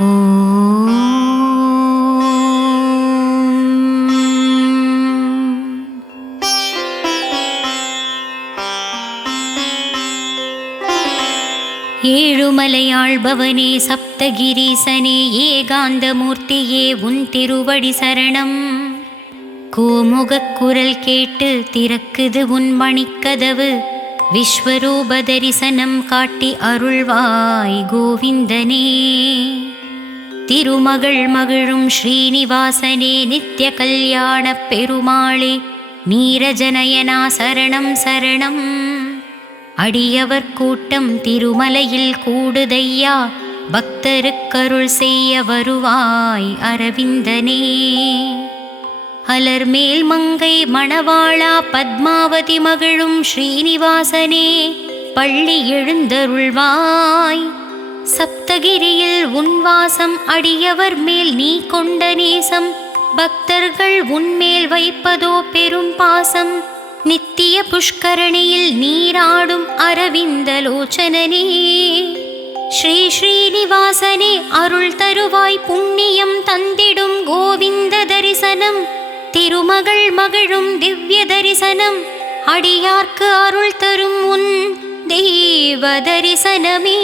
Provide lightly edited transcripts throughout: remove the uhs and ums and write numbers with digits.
ஏழுமலையாள்பவனே சப்தகிரீசனே ஏகாந்தமூர்த்தியே உன் திருவடி சரணம். கோமுகக் குரல் கேட்டு திறக்குது உன் மணிக்கதவு, விஸ்வரூப தரிசனம் காட்டி அருள்வாய் கோவிந்தனே. திருமகள் மகிழும் ஸ்ரீனிவாசனே நித்ய கல்யாண பெருமாளே நீரஜனயனா சரணம் சரணம். அடியவர் கூட்டம் திருமலையில் கூடுதையா, பக்தருக்கருள் செய்ய வருவாய் அரவிந்தனே. அலர்மேல் மங்கை மணவாளா பத்மாவதி மகிழும் ஸ்ரீனிவாசனே பள்ளி எழுந்தருள்வாய். சப்தகிரியில் உன்வாசம் அடியவர் மேல் நீ கொண்ட நேசம், பக்தர்கள் உன்மேல் வைப்பதோ பெரும் பாசம். நித்திய புஷ்கரணியில் நீராடும் அரவிந்தலோச்சனனே ஸ்ரீ ஸ்ரீனிவாசனே அருள் தருவாய் புண்ணியம் தந்திடும் கோவிந்த தரிசனம். திருமகள் மகிழும் திவ்ய தரிசனம், அடியார்க்கு அருள் தரும் உன் தெய்வ தரிசனமே.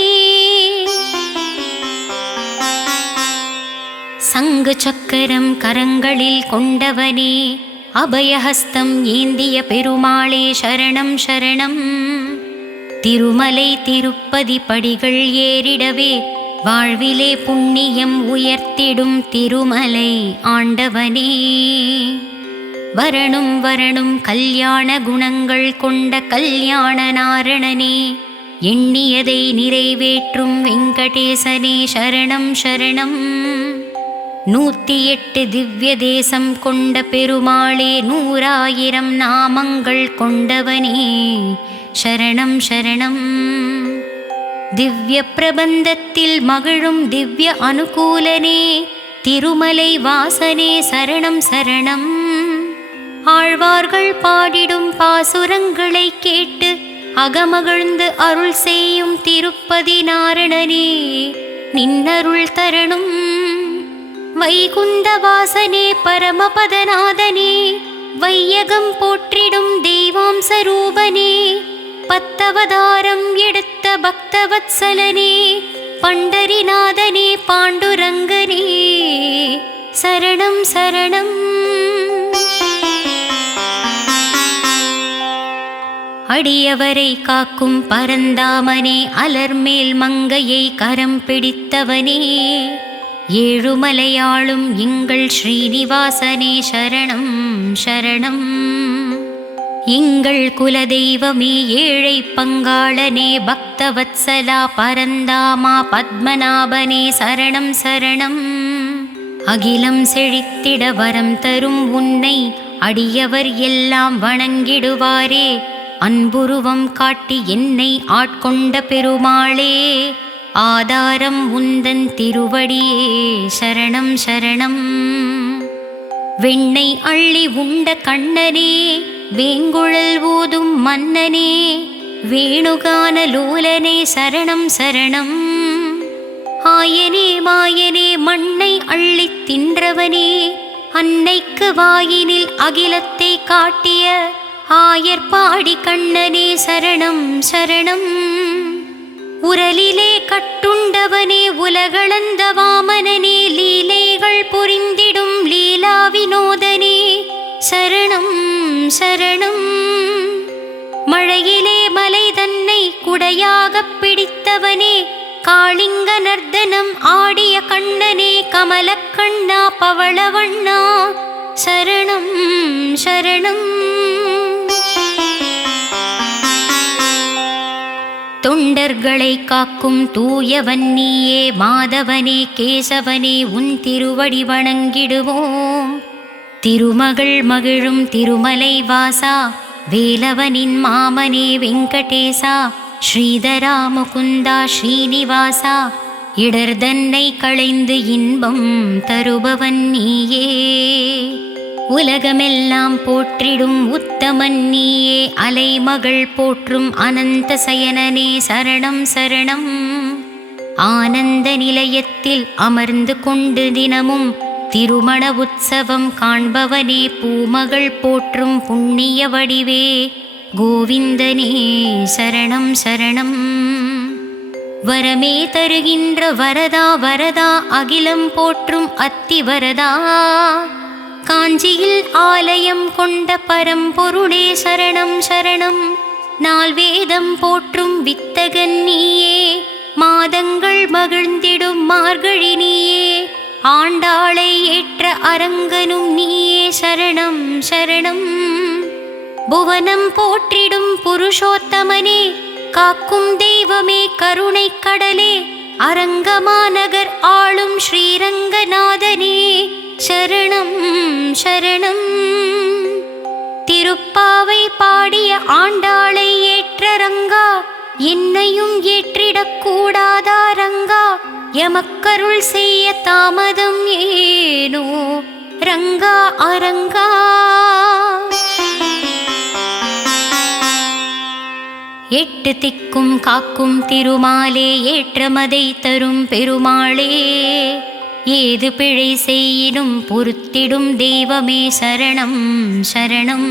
சங்கு சக்கரம் கரங்களில் கொண்டவனே, அபயஹஸ்தம் ஏந்திய பெருமாளே சரணம் சரணம். திருமலை திருப்பதி படிகள் ஏறிடவே வாழ்விலே புண்ணியம் உயர்த்திடும் திருமலை ஆண்டவனே. வரணும் வரணும் கல்யாண குணங்கள் கொண்ட கல்யாண நாரணனே, எண்ணியதை நிறைவேற்றும் வெங்கடேசனே சரணம் சரணம். 108 திவ்ய தேசம் கொண்ட பெருமாளே, 100,000 நாமங்கள் கொண்டவனே சரணம் சரணம். திவ்ய பிரபந்தத்தில் மகிழும் திவ்ய அனுகூலனே, திருமலை வாசனே சரணம் சரணம். ஆழ்வார்கள் பாடிடும் பாசுரங்களை கேட்டு அகமகிழ்ந்து அருள் செய்யும் திருப்பதி நாரணனே நின்னருள் தரணும். வைகுந்த வாசனே பரமபதநாதனே, வையகம் போற்றிடும் தெய்வாம்ச ரூபனே, பத்தவதாரம் எடுத்த பக்தவத்சலனே, பண்டரிநாதனே பாண்டுரங்கனே சரணம் சரணம். அடியவரை காக்கும் பரந்தாமனே, அலர்மேல் மங்கையை கரம் பிடித்தவனே, ஏழுமலையாளும் எங்கள் ஸ்ரீனிவாசனே சரணம் சரணம். எங்கள் குலதெய்வமே ஏழை பங்காளனே, பக்தவத்சலா பரந்தாமா பத்மநாபனே சரணம் சரணம். அகிலம் செழித்திட வரம் தரும் உன்னை அடியவர் எல்லாம் வணங்கிடுவாரே, அன்புருவம் காட்டி என்னை ஆட்கொண்ட பெருமாளே, ஆதாரம் உந்தன் திருவடியே சரணம் சரணம். வெண்ணை அள்ளி உண்ட கண்ணனே, வேங்குழல் ஊதும் மன்னனே, வேணுகான லோலனே சரணம் சரணம். ஆயனே மாயனே மண்ணை அள்ளித் தின்றவனே, அன்னைக்கு வாயினில் அகிலத்தை காட்டிய ஆயர்பாடி கண்ணனே சரணம் சரணம். உரலிலே கட்டுண்டவனே உலகளந்த வாமனனே, லீலைகள் புரிந்திடும் லீலா வினோதனே சரணம் சரணம். மழையிலே மலை தன்னை குடையாகப் பிடித்தவனே, காளிங்க நர்தனம் ஆடிய கண்ணனே, கமலக்கண்ணா பவளவண்ணா சரணம் சரணம். தொண்டர்களை காக்கும் தூயவன் நீயே, மாதவனே கேசவனே உன் திருவடி வணங்கிடுவோம். திருமகள் மகிழும் திருமலை வாசா, வேலவனின் மாமனே வெங்கடேசா, ஸ்ரீதரா முகுந்தா ஸ்ரீனிவாசா, இடர்தன்னை களைந்து இன்பம் தருபவன் நீயே. உலகமெல்லாம் போற்றிடும் உத்தமன் நீயே, அலைமகள் போற்றும் அனந்த சயனனே சரணம் சரணம். ஆனந்த நிலையத்தில் அமர்ந்து கொண்டு தினமும் திருமண உற்சவம் காண்பவனே, பூமகள் போற்றும் புண்ணிய வடிவே, கோவிந்தனே சரணம் சரணம். வரமே தருகின்ற வரதா வரதா, அகிலம் போற்றும் அத்தி வரதா, காஞ்சியில் ஆலயம் கொண்ட பரம்பொருளே சரணம் சரணம். நால்வேதம் போற்றும் வித்தகன் நீயே, மாதங்கள் மகிழ்ந்திடும் மார்கழி நீயே, ஆண்டாளை ஏற்ற அரங்கனும் நீயே சரணம் சரணம். புவனம் போற்றிடும் புருஷோத்தமனே, காக்கும் தெய்வமே கருணை கடலே, அரங்கமாநகர் ஆளும் ஸ்ரீரங்கநாதனே சரணம் சரணம். திருப்பாவை பாடிய ஆண்டாளை ஏற்ற ரங்கா, என்னையும் ஏற்றிடக் கூடாதா ரங்கா, எமக்கருள் செய்ய தாமதம் ஏனோ ரங்கா அரங்கா. எட்டு திக்கும் காக்கும் திருமாலே, ஏற்றமதை தரும் பெருமாளே, ஏது பிழை செய்யினும் பொறுத்திடும் தெய்வமே சரணம் சரணம்.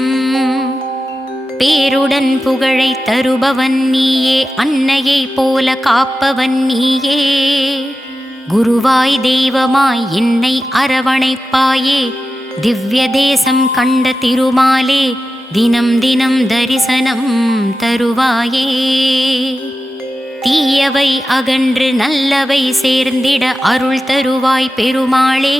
பேருடன் புகழை தருபவன் நீயே, அன்னையை போல காப்பவன் நீயே, குருவாய் தெய்வமாய் என்னை அரவணைப்பாயே, திவ்ய தேசம் கண்ட திருமாலே, தினம் தினம் தரிசனம் தருவாயே. தீயவை அகன்று நல்லவை சேர்ந்திட அருள் தருவாய் பெருமாளே,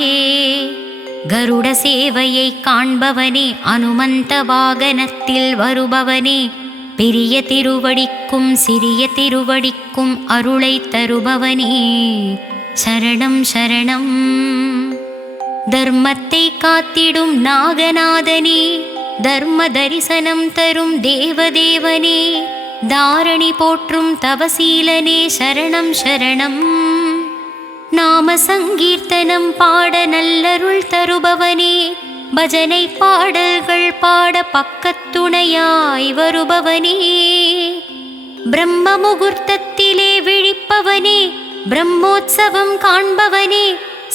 கருட சேவையை காண்பவனே, அனுமந்த வாகனத்தில் வருபவனே, பெரிய திருவடிக்கும் சிறிய திருவடிக்கும் அருளை தருபவனே சரணம் சரணம். தர்மத்தை காத்திடும் நாகநாதனே, தர்ம தரிசனம் தரும் தேவதேவனே, தாரணி போற்றும் தவசீலனே சரணம் சரணம். நாம சங்கீர்த்தனம் பாட நல்லருள் தருபவனே, பஜனை பாடல்கள் பாட பக்கத்துணையாய் வருபவனே, பிரம்ம முகூர்த்தத்திலே விழிப்பவனே, பிரம்மோற்சவம் காண்பவனே,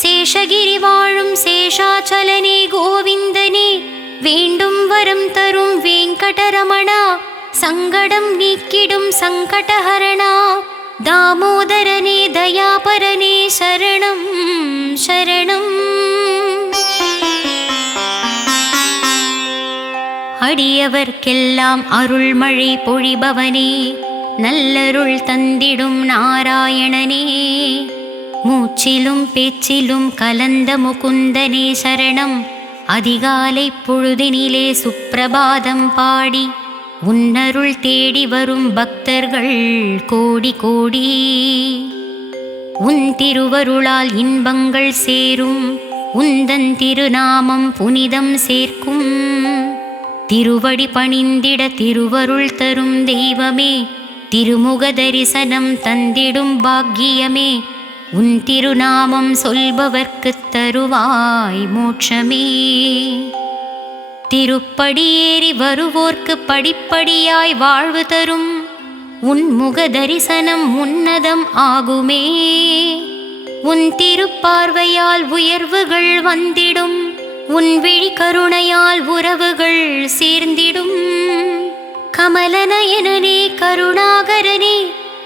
சேஷகிரி வாழும் சேஷாச்சலனே கோவிந்தனே, வேண்டும் வரம் தரும் வெங்கடரமணா, சங்கடம் நீக்கிடும் சங்கடஹரணா, தாமோதரனே தயாபரனே சரணம் சரணம். அடியவர்க்கெல்லாம் அருள்மழை பொழிபவனே, நல்லருள் தந்திடும் நாராயணனே, மூச்சிலும் பேச்சிலும் கலந்த முகுந்தனே சரணம். அதிகாலை பொழுதினிலே சுப்பிரபாதம் பாடி உன்னருள் தேடி வரும் பக்தர்கள் கோடி கோடி. உன் திருவருளால் இன்பங்கள் சேரும், உந்தன் திருநாமம் புனிதம் சேர்க்கும். திருவடி பணிந்திட திருவருள் தரும் தெய்வமே, திருமுக தரிசனம் தந்திடும் பாக்கியமே, உன் திருநாமம் சொல்பவர்க்குத் தருவாய் மோட்சமே. திருப்படி ஏறி வருவோர்க்கு படிப்படியாய் வாழ்வு தரும், உன் முக தரிசனம் உன்னதம் ஆகுமே. உன் திருப்பார்வையால் உயர்வுகள் வந்திடும், உன் விழி கருணையால் உறவுகள் சேர்ந்திடும். கமலநயனனே கருணாகரனே,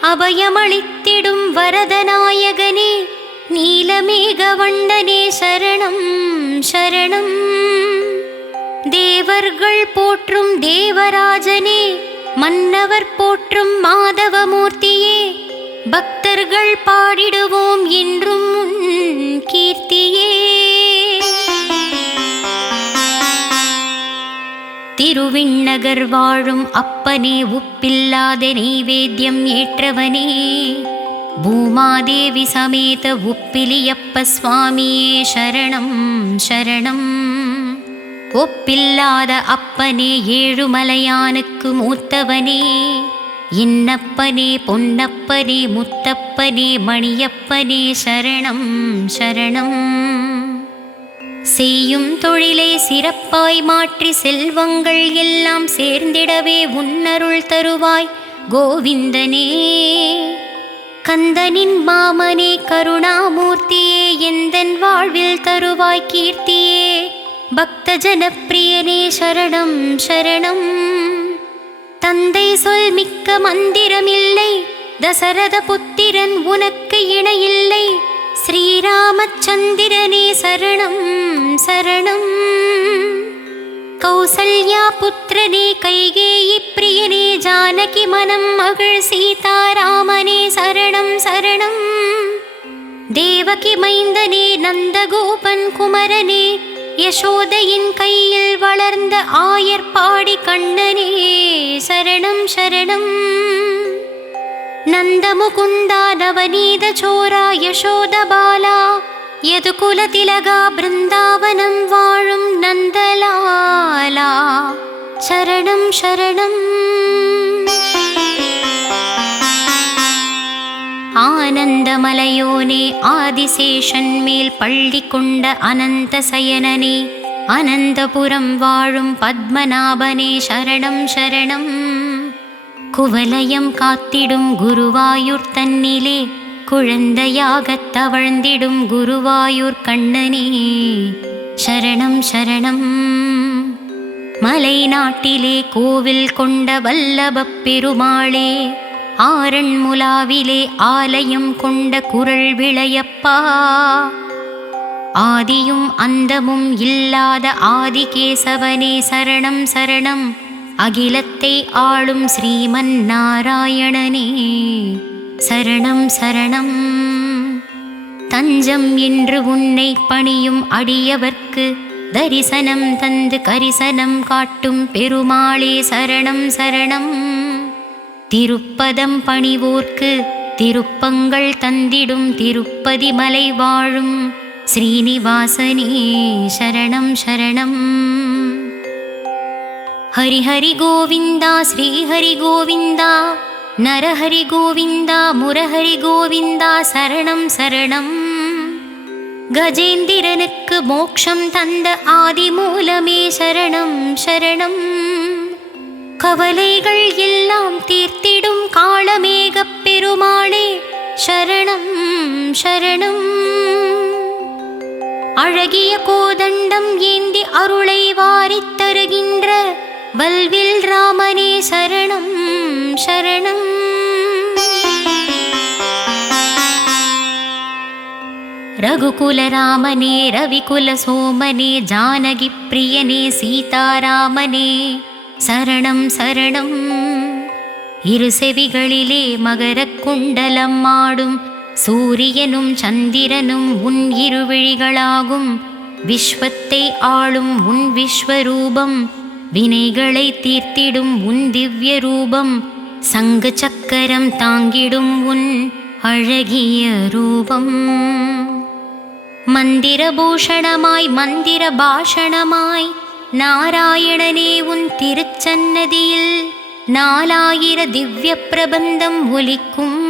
அபயமளித்திடும் வரதநாயகனே, நீலமேகவண்டனே சரணம் சரணம். தேவர்கள் போற்றும் தேவராஜனே, மன்னவர் போற்றும் மாதவமூர்த்தியே, பக்தர்கள் பாடிடுவோம் என்றும் உன் கீர்த்தியே. திருவிண்ணகர் வாழும் அப்பனே, உப்பில்லாத நெய்வேத்தியம் ஏற்றவனே, பூமாதேவி சமேத உப்பிலியப்ப சுவாமியே சரணம் சரணம். ஒப்பில்லாத அப்பனே, ஏழுமலையானுக்கு மூத்தவனே, இன்னப்பனே பொன்னப்பனே முத்தப்பனே மணியப்பனே சரணம் சரணம். செய்யும் தொழிலை சிறப்பாய் மாற்றி செல்வங்கள் எல்லாம் சேர்ந்திடவே உன்னருள் தருவாய் கோவிந்தனே. கந்தனின் மாமனே கருணாமூர்த்தியே எந்தன் வாழ்வில் தருவாய் கீர்த்தியே பக்த ஜனப்பிரியனே சரணம் சரணம். தந்தை சொல் மிக்க மந்திரமில்லை தசரத புத்திரன் உனக்கு இணையில்லை ஸ்ரீராமச்சந்திரனே சரணம் சரணம். கௌசல்யா புத்திரனே கைகேயி பிரியனே ஜானகி மனம் மகள் சீதாராமனே சரணம் சரணம். தேவகி மைந்தனே நந்தகோபன் குமரனே யசோதையின் கையில் வளர்ந்த ஆயர்பாடி கண்ணனே சரணம் சரணம். நந்தமுகுந்தா நவநீத சோரா யசோத பாலா யதுகுல திலகா பிருந்தாவனம் வாழும் நந்தலாலா சரணம் சரணம். ஆனந்தமலையோனே ஆதிசேஷன் மேல் பள்ளி கொண்ட அனந்த சயனனே அனந்தபுரம் வாழும் பத்மநாபனே சரணம் சரணம். குவலயம் காத்திடும் குருவாயூர் தன்னிலே குழந்தையாகத் தவழ்ந்திடும் குருவாயூர் கண்ணனே சரணம் சரணம். மலை நாட்டிலே கோவில் கொண்ட வல்லபப் பெருமாளே ஆரண்முலாவிலே ஆலயம் கொண்ட குறள் விளையப்பா ஆதியும் அந்தமும் இல்லாத ஆதிகேசவனே சரணம் சரணம். அகிலத்தை ஆளும் ஸ்ரீமன் நாராயணனே சரணம் சரணம். தஞ்சம் என்று உன்னை பணியும் அடியவர்க்கு தரிசனம் தந்து கரிசனம் காட்டும் பெருமாளே சரணம் சரணம். திருப்பதம் பணிவோர்க்கு திருப்பங்கள் தந்திடும் திருப்பதி மலை வாழும் ஸ்ரீனிவாசனே சரணம் சரணம். ஹரி ஹரி கோவிந்தா ஸ்ரீ ஹரி கோவிந்தா நரஹரி கோவிந்தா முரஹரி கோவிந்தா சரணம் சரணம். கஜேந்திரனுக்கு மோட்சம் தந்த ஆதி மூலமே சரணம் சரணம். கவலைகள் எல்லாம் தீர்த்திடும் காளமேகப் பெருமாளே சரணம் சரணம். அழகிய கோதண்டம் ஏந்தி அருளை வாரித் தருகின்ற வல்வில் ராமனே சரணம் சரணம். ரகுகுல ராமனே ரவிகுல சோமனே ஜானகி பிரியனே சீதாராமனே சரணம் சரணம். இரு செவிகளிலே மகரக் குண்டலம் ஆடும் சூரியனும் சந்திரனும் உன் இருவிழிகளாகும் விஸ்வத்தை ஆளும் உன் விஸ்வரூபம் வினைகளை தீர்த்திடும் உன் திவ்ய ரூபம் சங்கு சக்கரம் தாங்கிடும் உன் அழகிய ரூபம். மந்திரபூஷணமாய் மந்திர பாஷணமாய் நாராயணனே உன் திருச்சன்னதியில் 4000 திவ்ய பிரபந்தம் ஒலிக்கும்.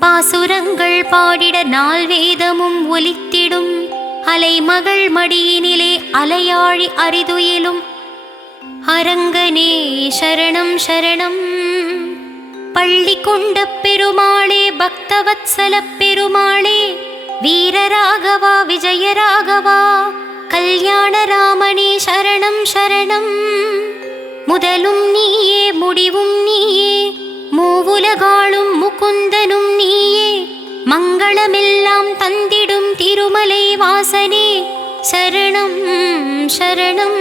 பாசுரங்கள் பாடிட நால்வேதமும் ஒலித்திடும் அலைமகள் மடியினிலே அலையாழி அரிதுயிலும் அரங்கனே சரணம் சரணம். பள்ளி கொண்ட பெருமாளே பக்தவத்சல பெருமாளே வீரராகவா விஜயராகவா கல்யாண ராமனே சரணம் சரணம். முதலும் நீயே முடிவும் நீயே மூவுலகாளும் முகுந்தனும் நீயே மங்களமெல்லாம் தந்திடும் திருமலை வாசனே சரணம் சரணம்.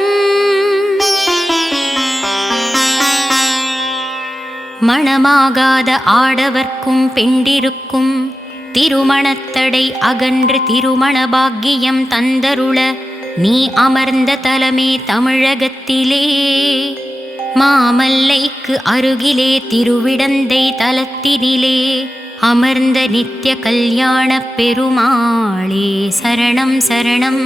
மணமாகாத ஆடவர்க்கும் பெண்டிருக்கும் திருமணத்தடை அகன்று திருமண பாக்கியம் தந்தருள நீ அமர்ந்த தலமே தமிழகத்திலே. மாமல்லைக்கு அருகிலே திருவிடந்தை தலத்தினிலே அமர்ந்த நித்ய கல்யாண பெருமாளே சரணம் சரணம்.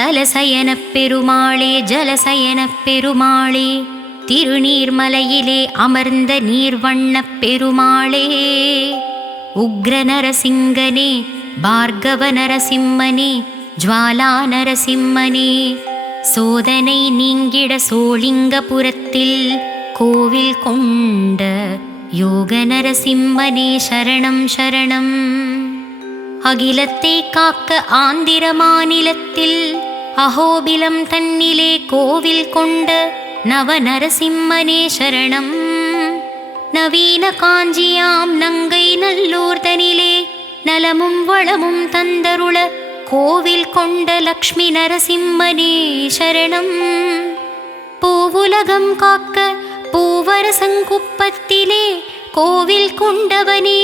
தலசயன பெருமாளே ஜலசயன பெருமாளே திருநீர்மலையிலே அமர்ந்த நீர்வண்ண பெருமாளே. உக்ர நரசிங்கனே பார்கவ நரசிம்மனே ஜ்வாலா நரசிம்மனே சோதனை நீங்கிட சோளிங்கபுரத்தில் கோவில் கொண்ட யோக நரசிம்மனே சரணம் சரணம். அகிலத்தை காக்க ஆந்திர மாநிலத்தில் அஹோபிலம் தன்னிலே கோவில் கொண்ட நவ நரசிம்மனே சரணம். நவீன காஞ்சியாம் நங்கை நல்லூர் தனிலே நலமும் வளமும் தந்தருள கோவில் கொண்ட லக்ஷ்மி நரசிம்மனே சரணம். பூவுலகம் காக்க பூவரசங்குப்பத்திலே கோவில் கொண்டவனே,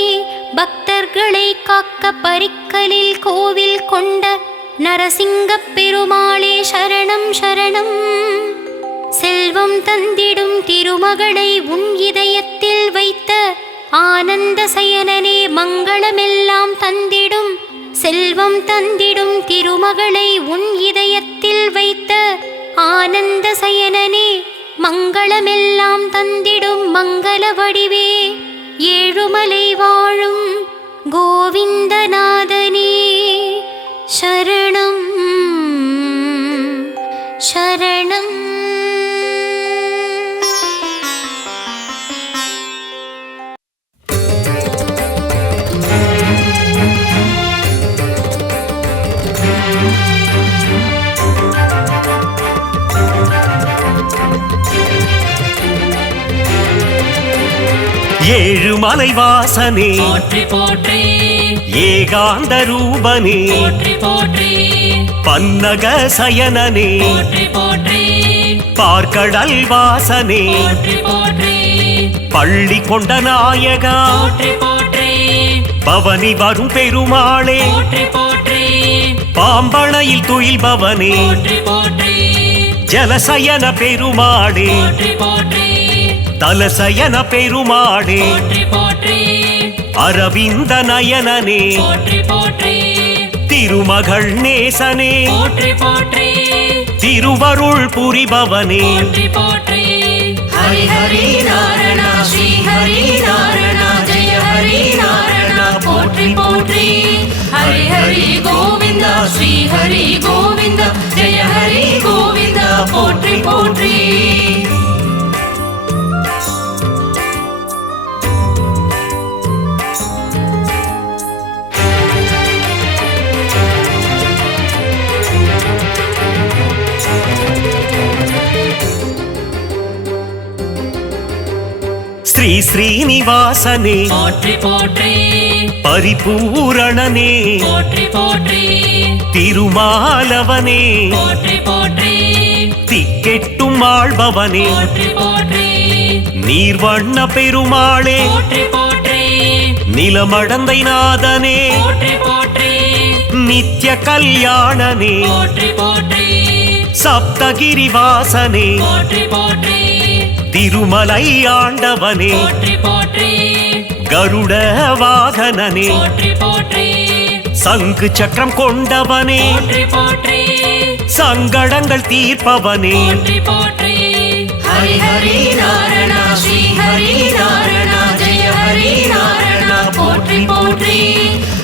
பக்தர்களை காக்க பரிக்கலில் கோவில் கொண்ட நரசிங்கப் பெருமாளே சரணம் சரணம். செல்வம் தந்திடும் திருமகளை உன் இதயத்தில் வைத்த ஆனந்த சயனனே, மங்களமெல்லாம் தந்திடும் செல்வம் தந்திடும் திருமகளை உன் இதயத்தில் வைத்த ஆனந்த சயனனே, மங்களமெல்லாம் தந்திடும் மங்கள வடிவே, ஏழுமலை வாழும் கோவிந்தநாதனே சரணம் சரணம். ஏழுமலை வாசனே போற்றி போற்றி, ஏகாந்த ரூபனே போற்றி போற்றி, பன்னக சயனனே போற்றி போற்றி, பார்க்கடல் வாசனே போற்றி போற்றி, பள்ளி கொண்ட நாயகா போற்றி போற்றி, பவனி வரும் பெருமாளே போற்றி போற்றி, பாம்பனையில் துயில்பவனே போற்றி போற்றி, ஜலசயன பெருமாளே போற்றி போற்றி, தலசயன பெருமாளே போற்றி போற்றி, அரவிந்த நயனனே போற்றி போற்றி, திருமகள் நேசனே போற்றி போற்றி, திருவருள் புரிபவனே போற்றி போற்றி. ஹரி ஹரி நாராயண ஸ்ரீ ஹரி நாராயண ஜெய ஹரி நாராயண போற்றி போற்றி. ஹரி ஹரி கோவிந்த ஸ்ரீ ஹரி கோவிந்த ஜெய ஹரி கோவிந்த போற்றி போற்றி. ஸ்ரீ ஸ்ரீனிவாசனே போற்றி போற்றி, பரிபூரணனே போற்றி போற்றி, திருமாலவனே போற்றி போற்றி, திக்கெட்டும் ஆள்பவனே போற்றி போற்றி, நீர்வண்ண பெருமாளே போற்றி போற்றி, நிலமடந்தை நாதனே போற்றி போற்றி, நித்ய கல்யாணனே போற்றி போற்றி, சப்தகிரி வாசனே போற்றி போற்றி, திருமலை ஆண்டவனே போற்றி போற்றி, கருட வாகனனே போற்றி போற்றி, சங்கு சக்கரம் கொண்டவனே போற்றி போற்றி, சங்கடங்கள் தீர்ப்பவனே போற்றி போற்றி. ஹரி ஹரி நாராயண ஸ்ரீ ஹரி நாராயண ஜெய ஹரி நாராயண போற்றி போற்றி.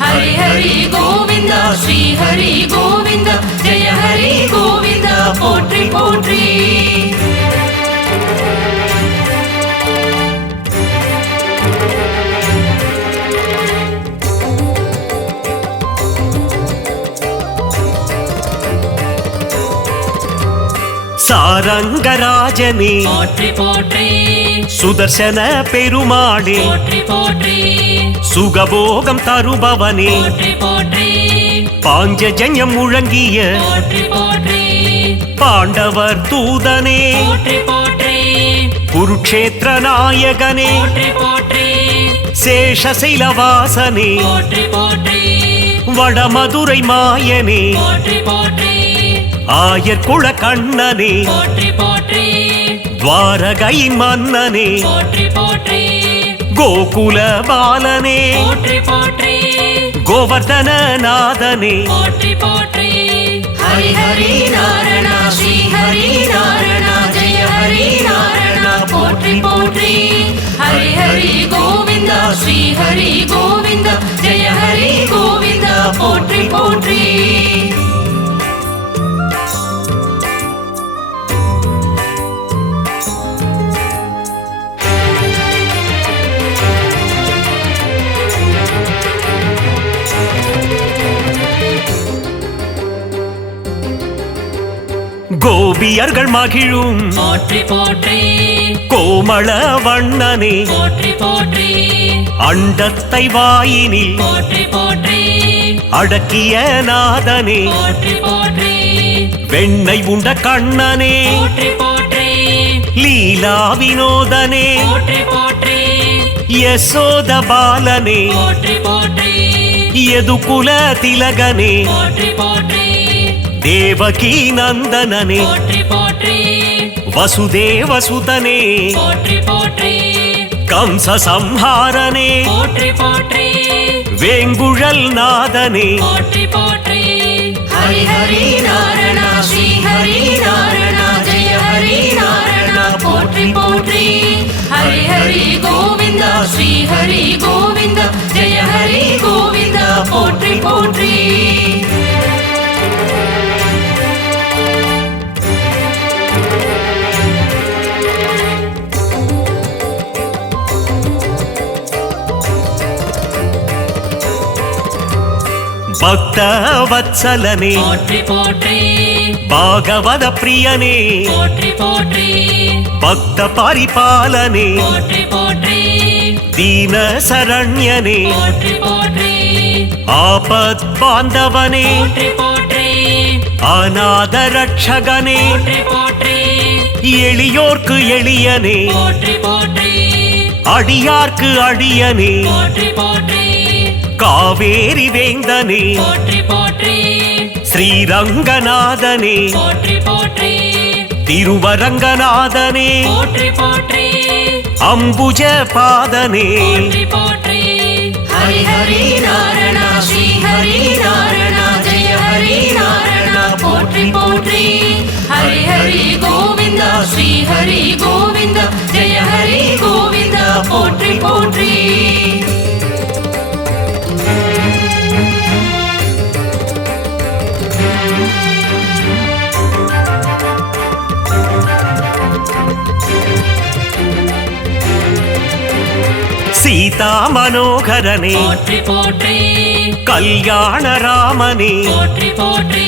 ஹரி ஹரி கோவிந்த ஸ்ரீ ஹரி கோவிந்த ஜெய ஹரி கோவிந்த போற்றி போற்றி. சாரங்கராஜனே போற்றி போற்றி, சுதர்சன பெருமாளே போற்றி போற்றி, சுகபோகம் தருபவனே போற்றி போற்றி, பாஞ்சஜன்யம் முழங்கிய போற்றி போற்றி, பாண்டவர் தூதனே போற்றி போற்றி, குருக்ஷேத்திர நாயகனே போற்றி போற்றி, சேஷசைலவாசனே போற்றி போற்றி, வடமதுரை மாயனே போற்றி போற்றி, ஆயர்குல கண்ணனே போற்றி போற்றி, துவாரகை மன்னனே போற்றி போற்றி, கோகுல பாலனே போற்றி போற்றி, கோவர்தன நாதனே போற்றி போற்றி. ஹரி ஹரி நாராயண ஸ்ரீ ஹரி நாராயண ஜெய ஹரி நாராயண போற்றி போற்றி. ஹரி ஹரி கோவிந்த ஸ்ரீ ஹரி கோவிந்த ஜெய ஹரி கோவிந்த போற்றி போற்றி. கோபியர்கள் மகிழும் போற்றி போற்றி கோமள வண்ணனே போற்றி போற்றி அண்டத்தை வாயினில் போற்றி போற்றி அடக்கிய நாதனே போற்றி போற்றி வெண்ணை உண்ட கண்ணனே போற்றி போற்றி லீலா வினோதனே போற்றி போற்றி யசோத பாலனே போற்றி போற்றி யதுகுல திலகனே போற்றி போற்றி தேவகி நந்தனனே போற்றி போற்றி வசுதேவ சுதனே போற்றி போற்றி கம்ச சம்ஹாரனே போற்றி போற்றி வேங்குழல் நாதனே போற்றி போற்றி ஹரி ஹரி நாராயண ஸ்ரீ ஹரி நாராயண ஜெய ஹரி நாராயண போற்றி போற்றி ஹரி ஹரி கோவிந்த ஸ்ரீ ஹரி கோவிந்த ஜெய ஹரி கோவிந்த போற்றி போற்றி பக்த வத்சலனே போற்றி போற்றி பாகவத பிரியனே போற்றி போற்றி பக்த பரிபாலனே போற்றி போற்றி தீன சரண்யனே போற்றி போற்றி ஆபத் பாந்தவனே போற்றி போற்றி அநாத ரட்சகனே போற்றி போற்றி எளியோர்க்கு எளியனே போற்றி போற்றி அடியார்க்கு அடியனே போற்றி போற்றி காவேரி வேந்தனே போற்றி போற்றி ஸ்ரீரங்கநாதனே போற்றி போற்றி திருவரங்கநாதனே போற்றி போற்றி அம்புஜ பாதனே போற்றி போற்றி ஹரி ஹரி நாராயண ஸ்ரீ ஹரி நாராயண ஜெய ஹரி நாராயண போற்றி போற்றி ஹரி ஹரி கோவிந்த ஸ்ரீ ஹரி கோவிந்த ஜெய ஹரி கோவிந்த போற்றி போற்றி சீதா மனோகரனே போற்றி போற்றி கல்யாண ராமனே போற்றி போற்றி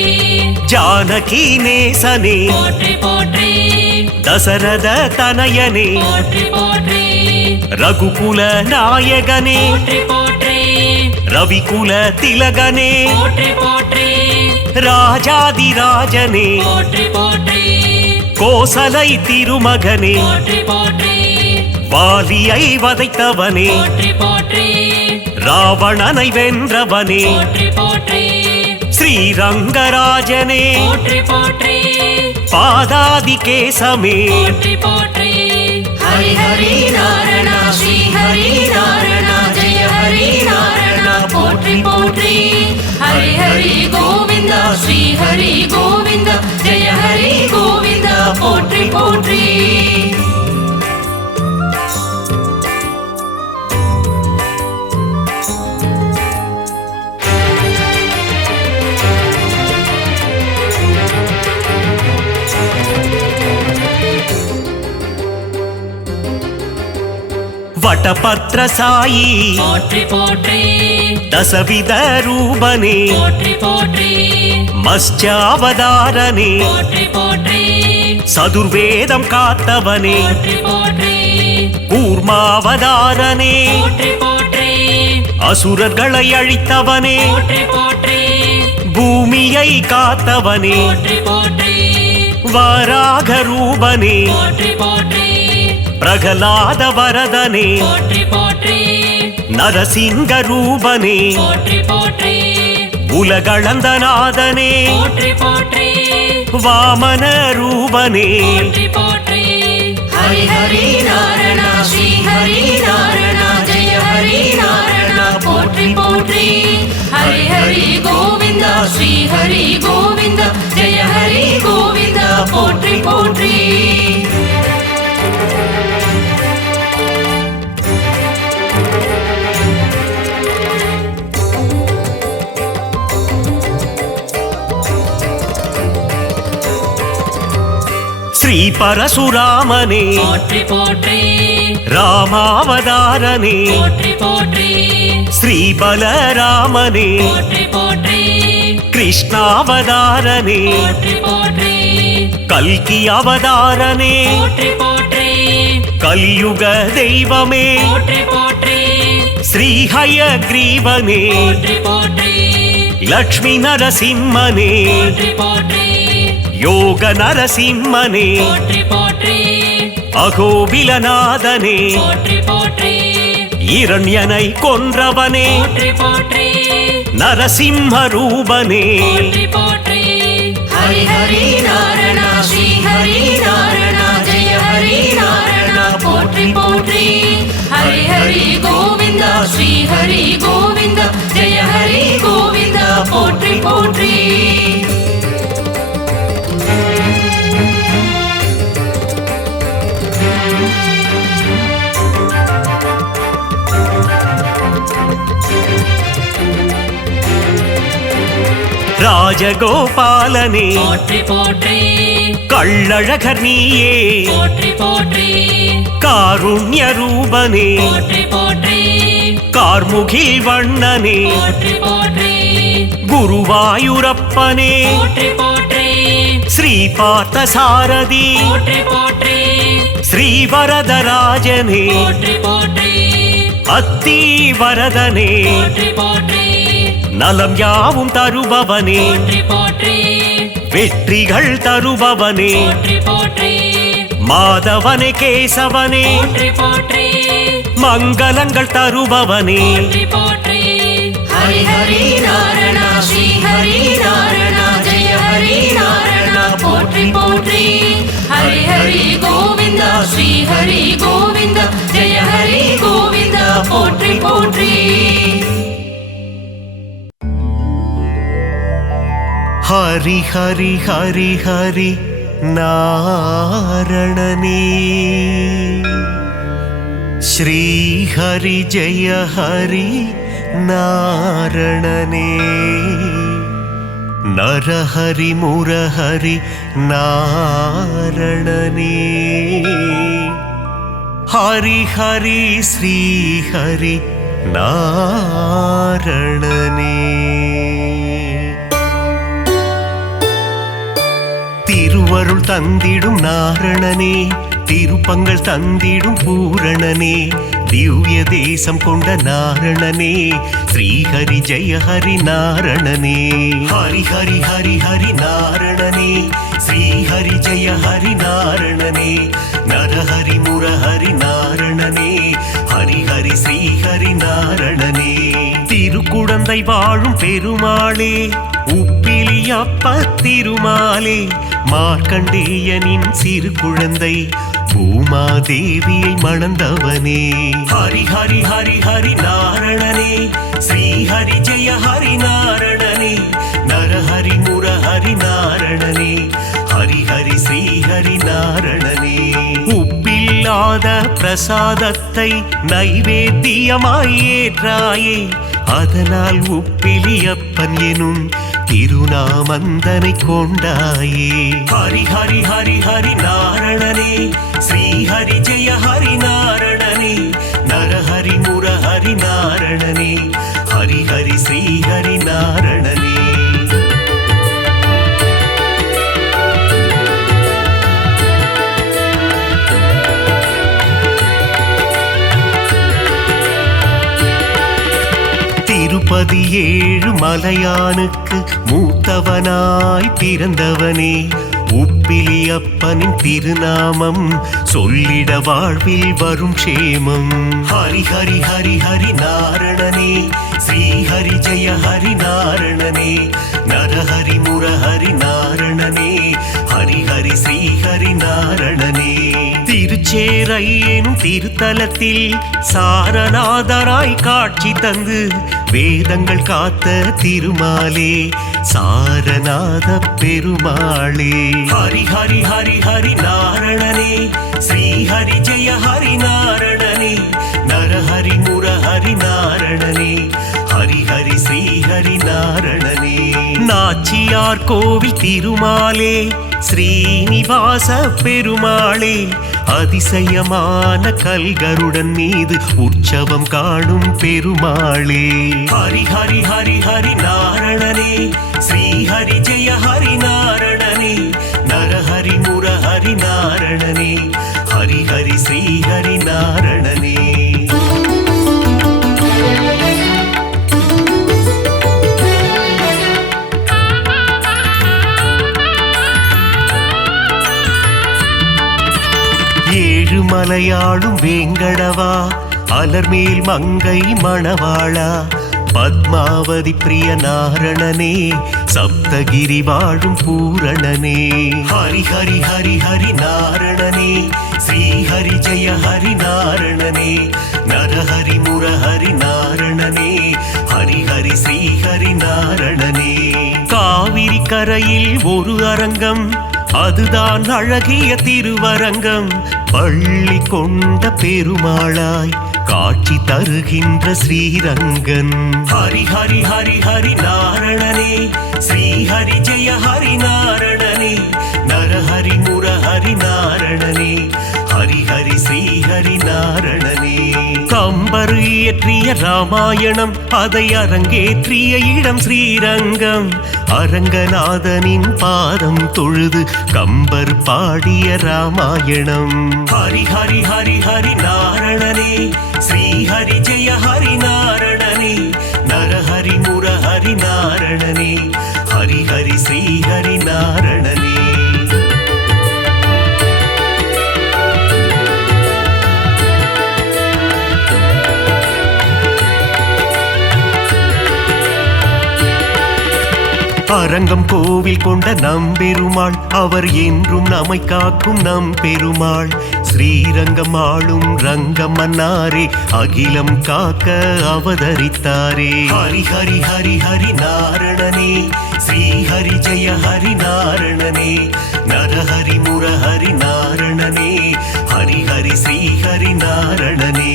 ஜானகி நேசனே போற்றி போற்றி தசரத தனயனே போற்றி போற்றி ரகுகுல நாயகனே போற்றி போற்றி ரவிகுல திலகனே போற்றி போற்றி ராஜாதிராஜனே போற்றி போற்றி கோசலை திருமகனே போற்றி போற்றி வாலியை வதைத்தவனே போற்றி போற்றி ராவணனை வென்றவனே போற்றி போற்றி ஸ்ரீரங்கராஜனே போற்றி போற்றி பாதாதி கேசமே போற்றி போற்றி ஹரி ஹரி நாராயண ஸ்ரீ ஹரி நாராயண ஜெய ஹரி நாராயண போற்றி போற்றி ஹரி ஹரி கோவிந்த ஸ்ரீ ஹரி கோவிந்த ஜெய ஹரி கோவிந்த போற்றி போற்றி வடபத்ர சாயி போற்றி போற்றி தசவித ரூபனே போற்றி போற்றி மத்ஸ்யாவதாரனே போற்றி போற்றி சதுர்வேதம் காத்தவனே போற்றி போற்றி கூர்மாவதாரனே போற்றி போற்றி அசுரர்களை அழித்தவனே போற்றி போற்றி பூமியை காத்தவனே போற்றி போற்றி வராக ரூபனே போற்றி போற்றி பிரகலாத வரதனே போற்றி போற்றி நரசிங்க ரூபனே போற்றி போற்றி உலகளந்தநாதனே போற்றி போற்றி வாமன ரூபனே போற்றி போற்றி ஹரி ஹரி நாராயண ஸ்ரீ ஹரி நாராயண ஜெய ஹரி நாராயண போற்றி போற்றி ஹரி ஹரி கோவிந்த ஸ்ரீ ஹரி கோவிந்த ஜெய ஹரி கோவிந்த போற்றி போற்றி ஸ்ரீ பரசுராமனே போற்றி போற்றி ராமாவதாரனே போற்றி போற்றி ஸ்ரீ பலராமனே போற்றி போற்றி கிருஷ்ணாவதாரனே போற்றி போற்றி கல்கி அவதாரனே போற்றி போற்றி கலியுக தெய்வமே போற்றி போற்றி ஸ்ரீ ஹயக்ரீவனே போற்றி போற்றி லக்ஷ்மி நரசிம்மனே போற்றி போற்றி யோக நரசிம்மனே போற்றி போற்றி அகோபிலநாதனே போற்றி போற்றி இரண்யனை கொன்றவனே போற்றி போற்றி நரசிம்ம ரூபனே போற்றி போற்றி ஹரி ஹரி நாராயண ஸ்ரீ ஹரி நாராயண ஜெய ஹரி நாராயண போற்றி போற்றி ஹரி ஹரி கோவிந்த ஸ்ரீ ஹரி கோவிந்த ஜெய ஹரி கோவிந்த போற்றி போற்றி ராஜகோபாலனே போற்றி போற்றி கள்ளழகர் நீயே போற்றி போற்றி காருண்ய ரூபனே போற்றி போற்றி கார்முகில் வண்ணனே போற்றி போற்றி குருவாயூரப்பனே போற்றி போற்றி ஸ்ரீ பார்த்த சாரதி போற்றி போற்றி ஸ்ரீ வரதராஜனே போற்றி போற்றி அத்தி வரதனே போற்றி போற்றி நலம் யாவும் தருபவனே போற்றி போற்றி வெற்றிகள் தருபவனே போற்றி போற்றி மாதவனே கேசவனே போற்றி போற்றி மங்களங்கள் தருபவனே போற்றி போற்றி ஹரி ஹரி நாராயண ஸ்ரீ ஹரி நாராயண ஜெய ஹரி நாராயண போற்றி போற்றி ஹரி ஹரி கோவிந்த ஸ்ரீ ஹரி கோவிந்த ஜெய ஹரி கோவிந்த போற்றி போற்றி ஹரி ஹரி ஹரி ஹரி நாரணனே ஸ்ரீ ஹரி ஜெய ஹரி நாரணனே நரஹரி முரஹரி நாரணனே ஹரி ஹரி ஸ்ரீ ஹரி நாரணனே திருவருள் தந்திடும் நாரணனே திருப்பங்கள் தந்திடும் பூரணனே திவ்ய தேசம் கொண்ட நாரணனே ஸ்ரீஹரி ஜெய ஹரி நாரணனே ஹரி ஹரி ஹரி ஹரி நாரணனே ஸ்ரீஹரி ஜெய ஹரி நாரணனே நரஹரி முரஹரி நாரணனே ஹரி ஹரி ஸ்ரீஹரி நாரணனே திருக்குடந்தை வாழும் பெருமாளே உப்பிலியப்ப திருமாலே மார்க்கண்டேயனின் சிறு குழந்தை பூமாதேவியை மணந்தவனே ஹரி ஹரி ஹரி ஹரி நாரணனே ஸ்ரீஹரி ஜெய ஹரி நாரணனே நரஹரி முரஹரி நாரணனே ஹரி ஹரி ஸ்ரீஹரி நாரணனே உப்பில்லாத பிரசாதத்தை நைவேத்தியமாய் ஏற்றாயே அதனால் உப்பிலியப்பன் எனும் திருநாமந்தனை கொண்டாயே ஹரி ஹரி ஹரி ஹரி நாரணனே ஸ்ரீஹரி ஜெய ஹரி நாரணனே நரஹரி முரஹரி நாரணனே ஹரி ஹரி ஸ்ரீஹரி நாரணனே திருப்பதி ஏழு மலையானுக்கு மூத்தவனாய் பிறந்தவனே உப்பிலியப்பனின் திருநாமம் சொல்லிட வாழ்வில் வரும் க்ஷேமம் ஹரி ஹரி ஹரி ஹரி நாரணனே ஸ்ரீஹரி ஜெய ஹரி நாரணனே நரஹரி முரஹரி நாரணனே ஹரி ஹரி ஸ்ரீஹரி நாரணனே திருச்சேரை எனும் திருத்தலத்தில் சாரநாதராய் காட்சி தந்து வேதங்கள் காத்த திருமாலே சாரநாத பெருமாளே ஹரி ஹரி ஹரி ஹரி நாரணனே ஸ்ரீஹரி ஜெய ஹரி நாரணனே நரஹரி முரஹரி நாரணனே ஹரி ஹரி ஸ்ரீஹரி நாரணனே நாச்சியார் கோவில் திருமாலே ஸ்ரீனிவாச பெருமாளே அதிசயமான கல்கருடன் மீது உற்சவம் காணும் பெருமாளே ஹரி ஹரி ஹரி ஹரி நாரணனே ஸ்ரீஹரி ஜெய ஹரி நாரணனே நரஹரி ஹரி ஸ்ரீ ஹரி நாரணனே. ஏழுமலையாளும் வேங்கடவா அலர்மேல் மங்கை மணவாளா பத்மாவதி பிரிய நாரணனே சப்தகிரி வாழும் பூரணனே. ஹரி ஹரி ஹரி ஹரி நாரணனே ஸ்ரீ ஹரி ஜெய ஹரி நாரணனே நரஹரி முரஹரி நாரணனே ஹரி ஹரி ஸ்ரீ ஹரி நாரணனே. காவிரி கரையில் ஒரு அரங்கம் அதுதான் அழகிய திருவரங்கம் பள்ளி கொண்ட பெருமாளாய் காட்சி தருகின்ற ஸ்ரீரங்கன். ஹரி ஹரி ஹரி ஹரி நாரணனே ஸ்ரீ ஹரி ஜெய ஹரி நாரணனே நரஹரி முரஹரி நாரணனே ஹரி ஹரி ஸ்ரீ ஹரி நாரணனே. கம்பர் இயற்றிய ராமாயணம் அதை அரங்கேற்றிய இடம் ஸ்ரீரங்கம் அரங்கநாதனின் பாதம் தொழுது கம்பர் பாடிய ராமாயணம். ஹரி ஹரி ஹரி ஹரி நாரணனே ஸ்ரீ ஹரி ஜெய ஹரி நாரணனே நரஹரி முரஹரி நாரணனே ஹரி ஹரி ஸ்ரீ ஹரி நாரணனே. அரங்கம் கோவில் கொண்ட நம்பெருமாள் அவர் என்றும் நம்மை காக்கும் நம்பெருமாள். ஸ்ரீரங்கம் ஆளும் ரங்கம் மன்னாரே அகிலம் காக்க அவதரித்தாரே. ஹரி ஹரி ஹரி ஹரி நாரணனே ஸ்ரீ ஹரி ஜெய ஹரி நாரணனே நரஹரி முரஹரி நாரணனே ஹரி ஹரி ஸ்ரீ ஹரி நாரணனே.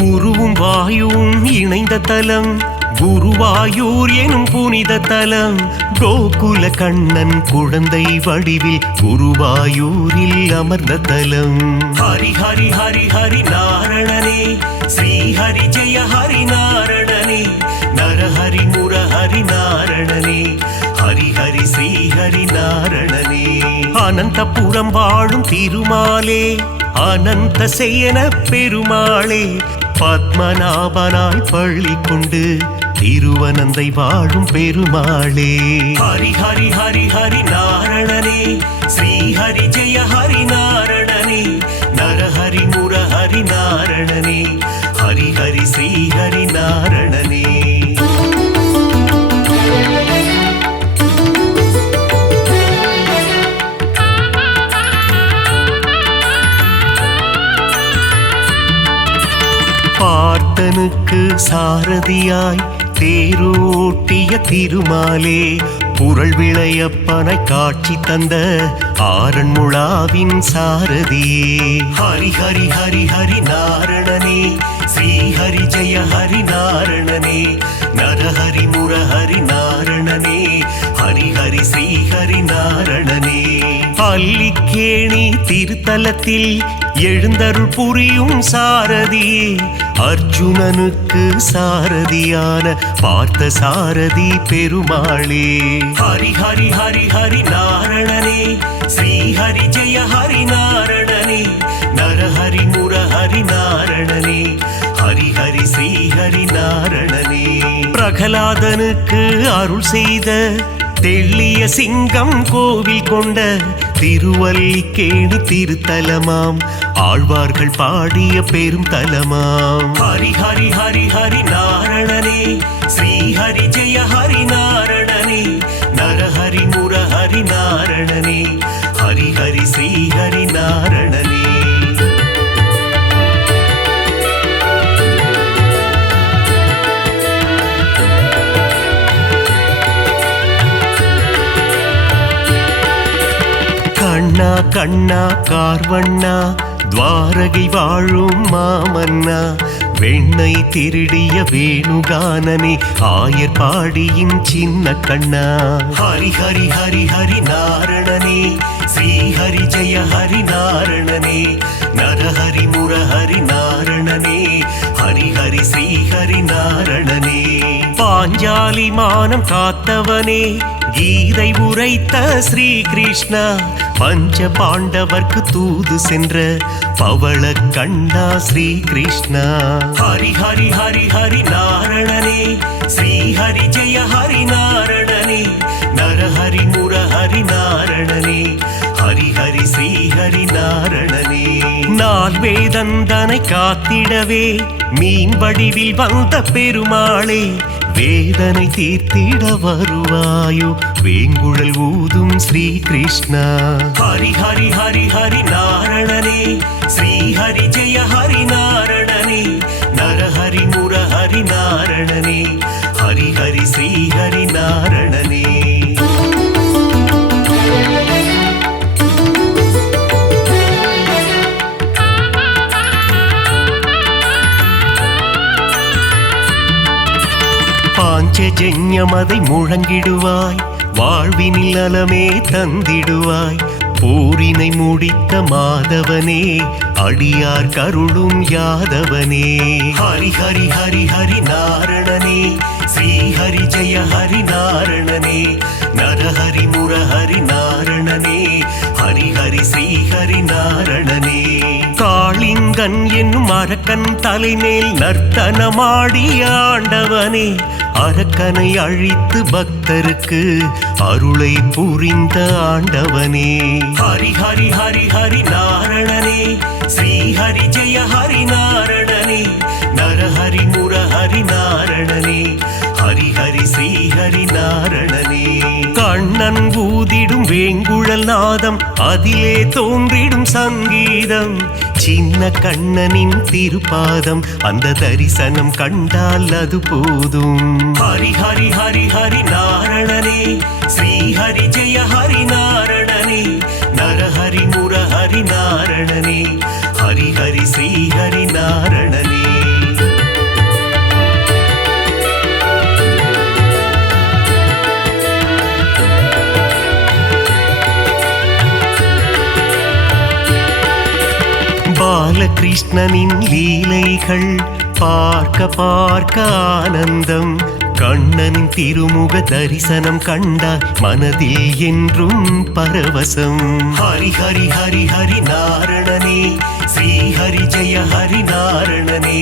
குருவும் வாயுவும் இணைந்த தலம் குருவாயூர் எனும் புனித தலம் கோகுல கண்ணன் குழந்தை வடிவில் குருவாயூரில் அமர்ந்த தலம். ஹரி ஹரி ஹரி ஹரி நாரணனே ஸ்ரீ ஹரி ஜெய ஹரி நாரணனே நரஹரி முரஹரி நாரணனே ஹரி ஹரி ஸ்ரீ ஹரி நாரணனே. அனந்தபுரம் வாழும் திருமாலே அனந்த சேன பெருமாளே பத்மநாபனாய் பள்ளி கொண்டு திருவனந்தை வாழும் பெருமாளே. ஹரி ஹரி ஹரி ஹரி நாரணனே ஸ்ரீ ஹரி ஜெய ஹரி நாரணனே நரஹரி முரஹரி நாரணனே ஹரி ஹரி ஸ்ரீ ஹரி நாரணனே. பார்த்தனுக்கு சாரதியாய் தேரோட்டிய திருமாலே புரள் விளையப்பனை காட்சி தந்த ஆரண்முழாவின் சாரதியே. ஹரி ஹரி ஹரி ஹரி நாரணனே ஸ்ரீ ஹரி ஜெய ஹரி நாரணனே நரஹரி முரஹரி நாரணனே ஹரி ஹரி ஸ்ரீ ஹரி நாரணனே. பள்ளிக்கேணி திருத்தலத்தில் எழுந்தருள் புரியும் சாரதியே அர்ஜுனனுக்கு சாரதியான பார்த்த சாரதி பெருமாளே. ஹரி ஹரி ஹரி ஹரி நாரணனே ஸ்ரீ ஹரி ஜெய ஹரி நாரணனே நரஹரி முரஹரி நாரணனே ஹரி ஹரி ஸ்ரீ ஹரி நாரணனே. பிரகலாதனுக்கு அருள் செய்த தெள்ளிய சிங்கம் கோவில் கொண்ட திருவல்லிக்கேணி திருத்தலமாம் ஆழ்வார்கள் பாடிய பெரும் தலமாம். ஹரி ஹரி ஹரி ஹரி நாரணனே ஸ்ரீ ஹரி ஜெய ஹரி நாரணனே நரஹரி முரஹரி நாரணனே ஹரி ஹரி ஸ்ரீ ஹரி நாரணனே. கண்ணா கண்ணா கார்வண்ணா துவாரகை வாழும் மாமன்னா வெண்ணை திருடிய வேணுகானனே ஆயர் பாடியின் சின்ன கண்ணா. ஹரி ஹரி ஹரி ஹரி நாரணனே ஸ்ரீ ஹரி ஜெய ஹரி நாரணனே நரஹரி முரஹரி நாரணனே ஹரி ஹரி ஸ்ரீ ஹரி நாரணனே. பாஞ்சாலி மானம் காத்தவனே கீதை உரைத்த ஸ்ரீ கிருஷ்ணா பஞ்ச பாண்டவர்க்கு தூது சென்ற பவள கண்ணா ஸ்ரீ கிருஷ்ணா ஹரி ஹரி ஹரி ஹரி நாரணனே ஸ்ரீ ஹரி ஜெய ஹரி நாரணனே நரஹரி முரஹரி நாரணனே ஹரி ஹரி ஸ்ரீ ஹரி நாரணனே நால் வேதந்தனை காத்திடவே மீன் வடிவில் வந்த பெருமாளே வேதனை தீர்த்திட வருவாயோ வேங்குழல் ஊதும் ஸ்ரீ கிருஷ்ணா ஹரி ஹரி ஹரி ஹரி நாரணனே ஸ்ரீ ஹரி ஜெய ஹரி நாரணனே நரஹரி முரஹரி நாரணனே ஹரி ஹரி ஸ்ரீ ஹரி நாரணனே பாஞ்சஜன்யமதை முழங்கிடுவாய் வாழ்வினில் நலமே தந்திடுவாய் போரினை முடித்த மாதவனே அடியார் கருளும் யாதவனே ஹரி ஹரி ஹரி ஹரி நாரணனே ஸ்ரீ ஹரி ஜெய ஹரி நாரணனே நரஹரி முரஹரி நாரணனே ஹரி ஹரி ஸ்ரீ ஹரி நாரணனே காளிங்கன் என்னும் அரக்கன் தலைமேல் நர்த்தனமாடி ஆண்டவனே அரக்கனை அழித்து பக்தருக்கு அருளை புரிந்த ஆண்டவனே ஹரி ஹரி ஹரி ஹரி நாரணனே ஸ்ரீ ஹரி ஜெய ஹரி நாரணனே நரஹரி முரஹரி நாரணனே ஹரி ஹரி ஸ்ரீ ஹரி நாரணனே கண்ணன் ஊதிடும் வேங்குழல் நாதம் அதிலே தோன்றிடும் சங்கீதம் சின்ன கண்ணனின் திருப்பாதம் அந்த தரிசனம் கண்டால் அது போதும் ஹரி ஹரி ஹரி ஹரி நாரணனே ஸ்ரீ ஹரி ஜெய ஹரி நாரணனே நரஹரி முரஹரி நாரணனே ஹரி ஹரி ஸ்ரீ ஹரி நாரணனே பாலகிருஷ்ணனின் லீலைகள் பார்க்க பார்க்க ஆனந்தம் கண்ணனின் திருமுக தரிசனம் கண்டால் மனதில் என்றும் பரவசம் ஹரி ஹரி ஹரி ஹரி நாரணனே ஸ்ரீ ஹரி ஜெய ஹரி நாரணனே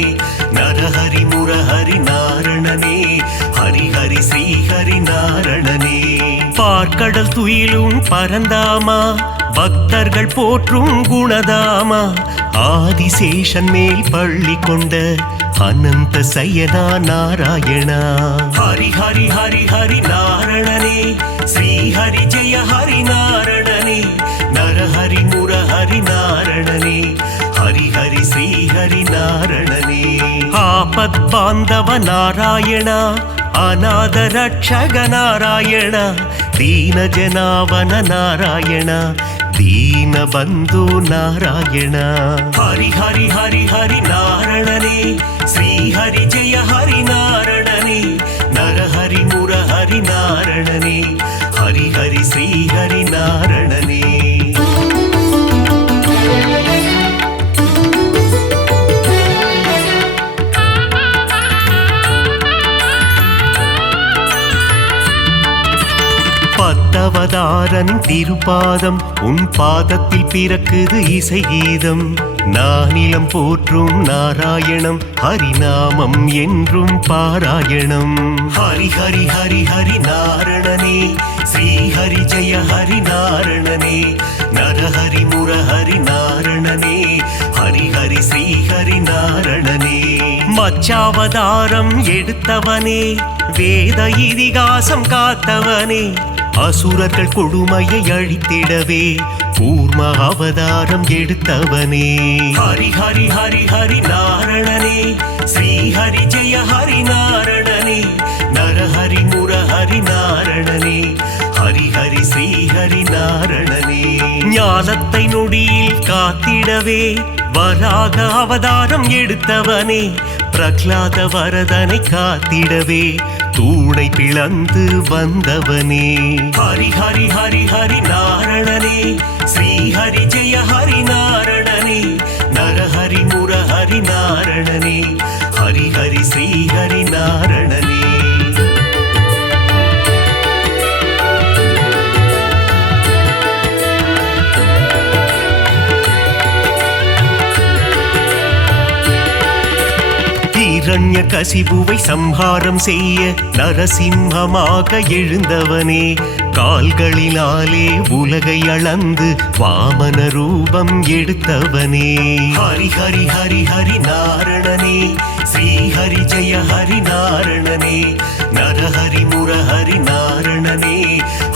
நரஹரி முரஹரி நாரணனே ஹரி ஹரி ஸ்ரீ ஹரி நாரணனே பார்க்கடல் துயிலும் பரந்தாமா பக்தர்கள் போற்றும் குணதாமா ஆதிசேஷன் மேல் பள்ளி கொண்ட அனந்த சயனா நாராயணா ஹரி ஹரி ஹரி ஹரி நாரணனே ஸ்ரீ ஹரி ஜெய ஹரி நாரணனே நரஹரி முரஹரி நாரணனே ஹரி ஹரி ஸ்ரீ ஹரி நாரணனே ஆபத் பாந்தவ நாராயணா அநாத ரட்சக நாராயணா தீன ஜனாவன நாராயணா தீன பந்து நாராயண ஹரி ஹரி ஹரி ஹரி நாரணனே ஸ்ரீ ஹரி ஜெய ஹரி நாரணனே நரஹரி முரஹரி நாரணனே ஹரி ஹரி ஸ்ரீ ஹரி நாரணனே பத்தவதாரனின் திருப்பாதம் உன் பாதத்தில் பிறக்குது இசை கீதம் நானிலம் போற்றும் நாராயணம் ஹரிநாமம் என்றும் பாராயணம் ஹரி ஹரி ஹரி ஹரி நாரணனே ஸ்ரீ ஹரி ஜெய ஹரி நாரணனே நரஹரி முரஹரி நாரணனே ஹரி ஹரி ஸ்ரீ ஹரி நாரணனே மச்சாவதாரம் எடுத்தவனே வேத இதிகாசம் காத்தவனே அசுரர்கள் கொடுமையை அழித்திடவே கூர்ம அவதாரம் எடுத்தவனே ஹரி ஹரி ஹரி ஹரி நாரணனே ஸ்ரீ ஹரி ஜெய ஹரி நாரணனே நரஹரி முரஹரி நாரணனே ஹரி ஹரி ஸ்ரீ ஹரி நாரணனே ஞானத்தை நொடியில் காத்திடவே வராக அவதாரம் எடுத்தவனே பிரகலாத வரதனை காத்திடவே தூணை பிளந்து வந்தவனே ஹரி ஹரி ஹரி ஹரி நாரணனே ஸ்ரீ ஹரி ஜெய ஹரி நாரணனே நரஹரி முரஹரி நாரணனே ஹரி ஹரி ஸ்ரீ ஹரி நாரணனே ஹிரண்ய கசிபுவை சம்ஹாரம் செய்ய நரசிம்மமாக எழுந்தவனே, கால்களினாலே உலகை அளந்து வாமன ரூபம் எடுத்தவனே. ஹரி ஹரி ஹரி ஹரி நாரணனே, ஸ்ரீ ஹரி ஜெய ஹரி நாரணனே, நரஹரி முரஹரி நாரணனே,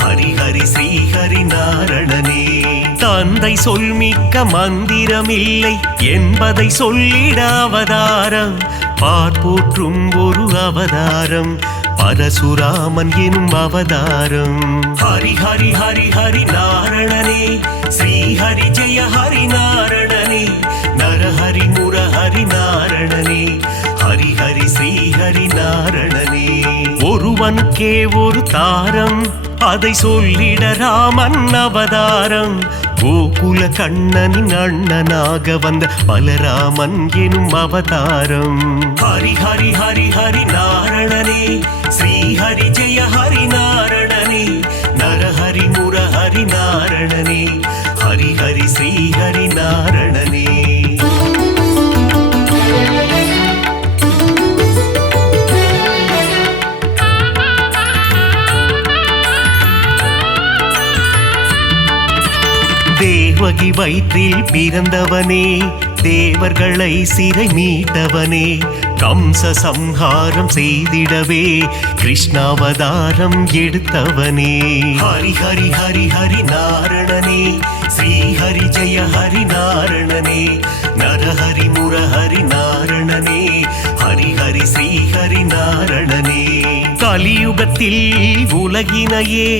ஹரி ஹரி ஸ்ரீ ஹரி நாரணனே. தந்தை சொல்மிக்க மந்திரமில்லை என்பதை சொல்லிட அவதாரம், பார்ப்போற்றும் ஒரு அவதாரம், பரசுராமன் எனும் அவதாரம். ஹரி ஹரி ஹரி ஹரி நாரணனே, ஸ்ரீ ஹரி ஜெய ஹரி நாரணனே, நரஹரி முரஹரி நாரணனே, ஹரி ஹரி ஸ்ரீ ஹரி நாரணனே. ஒருவனுக்கே ஒரு தாரம், அதை சொல்லிட ராமன் அவதாரம், கோகுல கண்ணனின் அண்ணனாக வந்த பலராமன் எனும் அவதாரம். ஹரி ஹரி ஹரி ஹரி நாரணனே, ஸ்ரீ ஹரி ஜெய ஹரி நாரணனே, நரஹரி முரஹரி நாரணனே, ஹரி ஹரி ஸ்ரீ ஹரி நாரணனே. தேவகி வயிற்றில் பிறந்தவனே, தேவர்களை சிறை மீட்டவனே, கம்ச சம்ஹாரம் செய்திடவே கிருஷ்ணாவதாரம் எடுத்தவனே. ஹரி ஹரி ஹரி ஹரி நாரணனே, ஸ்ரீ ஹரி ஜெய ஹரி நாரணனே, நரஹரி முரஹரி நாரணனே, ஹரி ஹரி ஸ்ரீ ஹரி நாரணனே. கலியுகத்தில் உலகினையே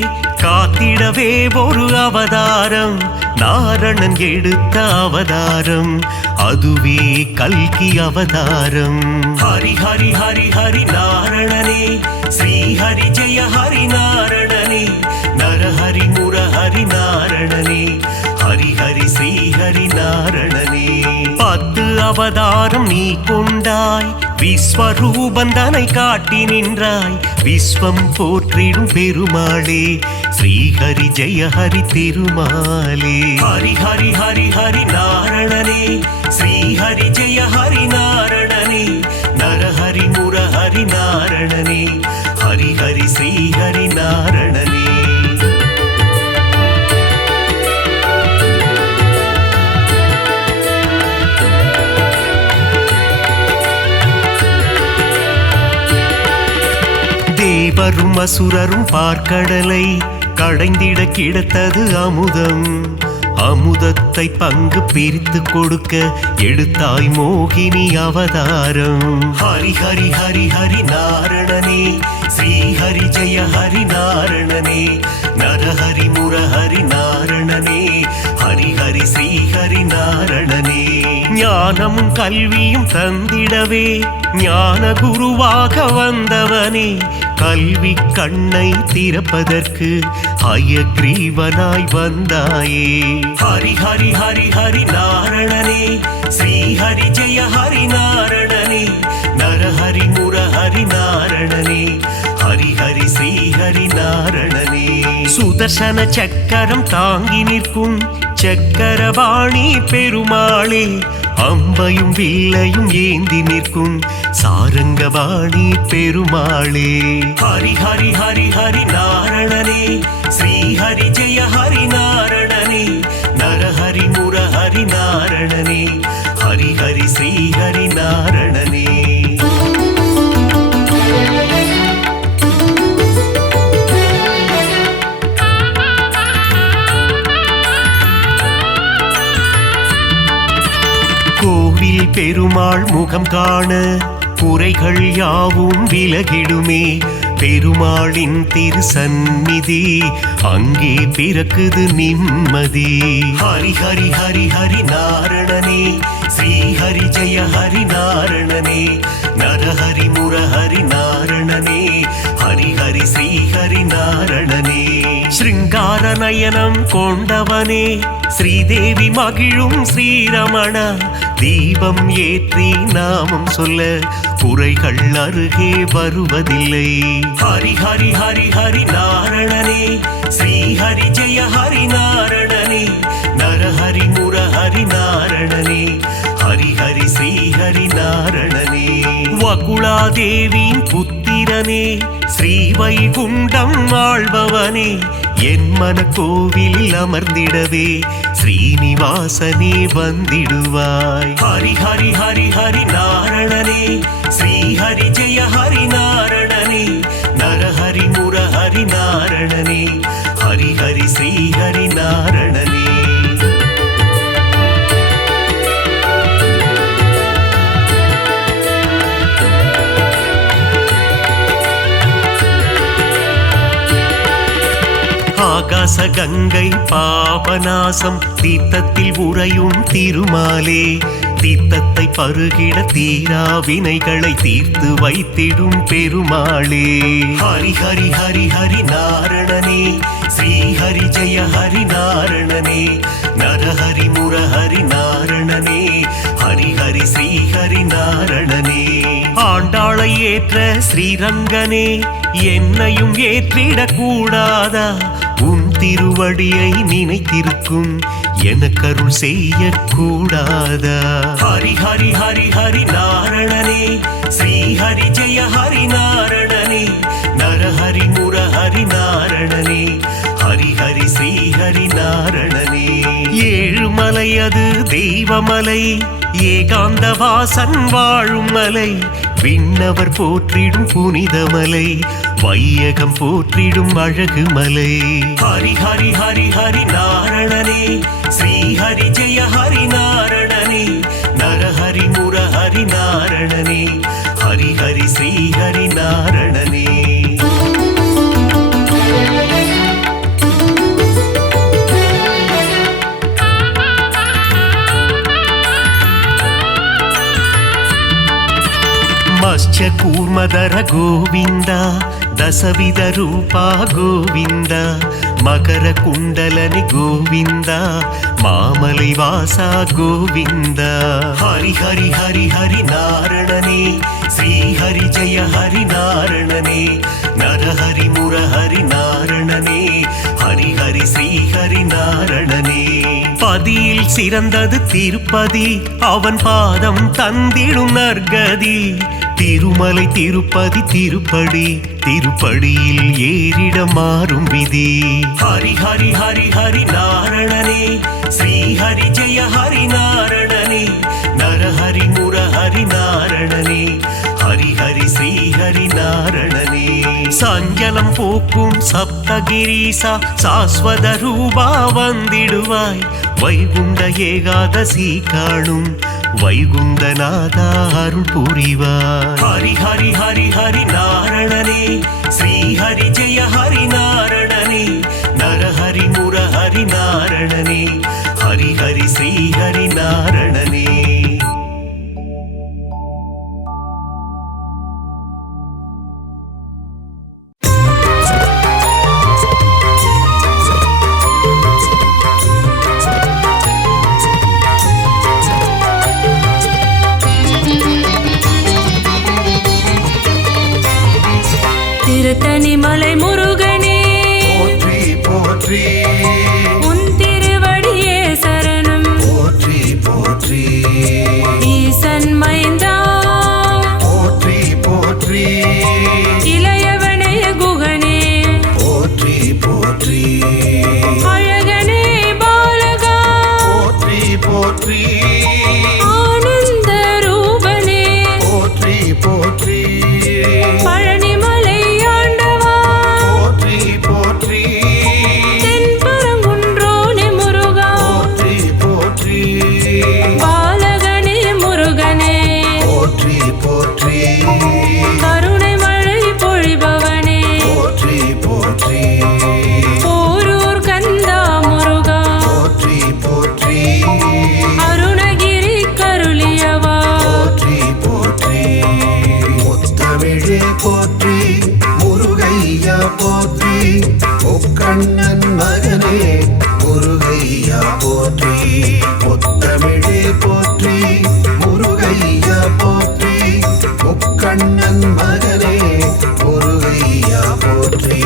காத்திடவே ஒரு அவதாரம், நாரணன் எடுத்த அவதாரம், அதுவே கல்கி அவதாரம். ஹரி ஹரி ஹரி ஹரி நாரணனே, ஸ்ரீ ஹரி ஜெய ஹரி நாரணனே, நரஹரி முரஹரி நாரணனே, ஹரி ஹரி ஸ்ரீ ஹரி நாரணனே. 10 அவதாரம் நீ கொண்டாய், விஸ்வரூபந்தனை காட்டி நின்றாய், விஸ்வம் போற்றிடும் பெருமாளே, ஸ்ரீ ஹரி ஜெய ஹரி திருமாலே. ஹரி ஹரி ஹரி ஹரி நாரணனே, ஸ்ரீ ஹரி ஜெய ஹரி நாரணனே, நரஹரி முரஹரி நாரணனே, ஹரி ஹரி ஸ்ரீ ஹரி நாரணனே. தேவரும் அசுரரும் பார்க்கடலை கடைந்திட கிடைத்தது அமுதம், அமுதத்தை பங்கு பிரித்து கொடுக்க எடுத்தாய் மோகினி அவதாரம். ஹரி ஹரி ஹரி ஹரி நாரணனே, ஸ்ரீ ஹரி ஜெய ஹரி நாரணனே, நரஹரி முரஹரி நாரணனே, ஹரி ஹரி ஸ்ரீ ஹரி நாரணனே. ஞானமும் கல்வியும் தந்திடவே ஞான குருவாக வந்தவனே, கல்வி கண்ணை திறப்பதற்கு ஹயக்ரீவனாய் வந்தாயே. ஹரி ஹரி ஹரி ஹரி நாரணனே, ஸ்ரீ ஹரி ஜெய ஹரி நாரணனே, நரஹரி முரஹரி நாரணனே, ஹரி ஹரி ஸ்ரீ ஹரி நாரணனே. சுதர்சன சக்கரம் தாங்கி நிற்கும் சக்கரபாணி பெருமாளே, அம்பையும் வில்லையும் ஏந்தி நிற்கும் சாரங்கபாணி பெருமாளே. ஹரி ஹரி ஹரி ஹரி நாரணனே, ஸ்ரீ ஹரி ஜெய ஹரி நாரணனே, நரஹரி முரஹரி நாரணனே, ஹரி ஹரி ஸ்ரீ ஹரி நாரணனே. கோவில் பெருமாள் முகம் காண குறைகள் யாவும் விலகிடுமே, பெருமாளின் திருசந்நிதி அங்கே பிறக்குது நிம்மதி. ஹரி ஹரி ஹரி ஹரி நாரணனே, ஸ்ரீ ஹரி ஜெய ஹரி நாரணனே, நரஹரி முரஹரி நாரணனே, ஹரி ஹரி ஸ்ரீ ஹரி நாரணனே. ஸ்ருங்கார நயனம் கொண்டவனே, ஸ்ரீதேவி மகிழும் ஸ்ரீரமண, தீபம் ஏற்றி நாமம் சொல்ல குறைகள் அருகே வருவதில்லை. ஹரி ஹரி ஹரி ஹரி நாரணனே, ஸ்ரீ ஹரி ஜெய ஹரி நாரணனே, நரஹரி முரஹரி நாரணனே, ஹரி ஹரி ஸ்ரீ ஹரி நாரணனே. வகுளாதேவியின் புத்திரனே, ஸ்ரீவைகுண்டம் ஆள்பவனே, என் மன கோவிலில் அமர்ந்திடவே ஸ்ரீனிவாசனே வந்திடுவாய். ஹரி ஹரி ஹரி ஹரி நாரணனே, ஸ்ரீ ஹரி ஜெய ஹரி நாரணனே, நரஹரி முரஹரி நாரணனே, ஹரி ஹரி ஸ்ரீ ஹரி நாரணனே. ஆகாச கங்கை பாபநாசம் தீர்த்தத்தில் உறையும் திருமாலே, தீர்த்தத்தை பருகிட தீரா வினைகளை தீர்த்து வைத்திடும் பெருமாளே. ஹரி ஹரி ஹரி ஹரி நாரணனே, ஸ்ரீ ஹரி ஜெய ஹரி நாரணனே, நரஹரி முரஹரி நாரணனே, ஹரி ஹரி ஸ்ரீ ஹரி நாரணனே. ஆண்டாளை ஏற்ற ஸ்ரீரங்கனே, என்னையும் ஏற்றிடக் கூடாதா? உன் திருவடியை நினைத்திருக்கும் எனக்கருள் செய்யக்கூடாதா? ஹரி ஹரி ஹரி ஹரி நாரணனே, ஸ்ரீ ஹரி ஜெய ஹரி நாரணனே, நரஹரி முரஹரி நாரணனே, ஹரி ஹரி ஸ்ரீ ஹரி நாரணனே. ஏழுமலை அது தெய்வமலை, ஏகாந்த வாசன் வாழும் மலை, விண்ணவர் போற்றிடும் புனிதமலை, வையகம் போற்றிடும் அழகு மலை. ஹரி ஹரி ஹரி ஹரி நாரணனே, ஸ்ரீ ஹரி ஜெய ஹரி நாரணனே, நரஹரி முரஹரி நாரணனே, ஹரி ஹரி ஸ்ரீ ஹரி நாரணனே. மத்ஸ்ய கூர்மதர கோவிந்தா, தசவித ரூபா கோவிந்தா, மகர குண்டலனி கோவிந்தா, மாமலை வாசா கோவிந்தா. ஹரி ஹரி ஹரி ஹரி நாரணனே, ஸ்ரீ ஹரி ஜெய ஹரி நாரணனே, நரஹரி முரஹரி நாரணனே, ஹரி ஹரி ஸ்ரீ ஹரி நாரணனே. பதியில் சிறந்தது திருப்பதி, அவன் பாதம் தந்திடும் நற்கதி. திருமலை திருப்பதி திருப்படி, திருப்படியில் ஏறிட மாறும் விதி. ஹரி ஹரி ஹரி ஹரி நாரணனே, ஸ்ரீ ஹரி ஜெய ஹரி நாரணனே, நரஹரி முரஹரி நாரணனே, ஹரி ஹரி ஸ்ரீ ஹரி நாரணனே. சஞ்சலம் போக்கும் சப்தகிரீசா, சாஸ்வத ரூபா வந்திடுவாய், வைகுண்ட ஏகாதசி காணும் வைகுந்தநாதா அருள் புரிவாய். ஹரி ஹரி ஹரி ஹரி நாரணனே, ஸ்ரீ ஹரி ஜெய ஹரி நாரணனே, நரஹரி முரஹரி நாரணனே, ஹரி ஹரி ஸ்ரீ ஹரி நாரணனே. திருத்தணி மலை முருகனே போற்றி போற்றி, உன் திருவடியே சரணம் போற்றி போற்றி, ஈசன் மைந்தா போற்றி போற்றி, இளையவனைய குகனே போற்றி போற்றி, அழகனே பாலகா போற்றி போற்றி, ஆனந்த ரூபனே போற்றி போற்றி, பழனிமலை ஆண்டவா போற்றி போற்றி, தென்பரங்குன்றோனே முருகா போற்றி போற்றி, பாலகனே முருகனே போற்றி போற்றி, கருணை மழை பொழிபவனே போற்றி போற்றி, போரூர் கந்தா முருகா போற்றி போற்றி, அருணகிரி கருளியவா போற்றி போற்றி, முத்தமிழே போற்றி, முருகையா போற்றி, முக்கண்ணன் மகனே முருகையா போற்றி, முத்தமிழே போற்றி, முருகையா போற்றி, முக்கண்ணன் மகனே முருகையா போற்றி.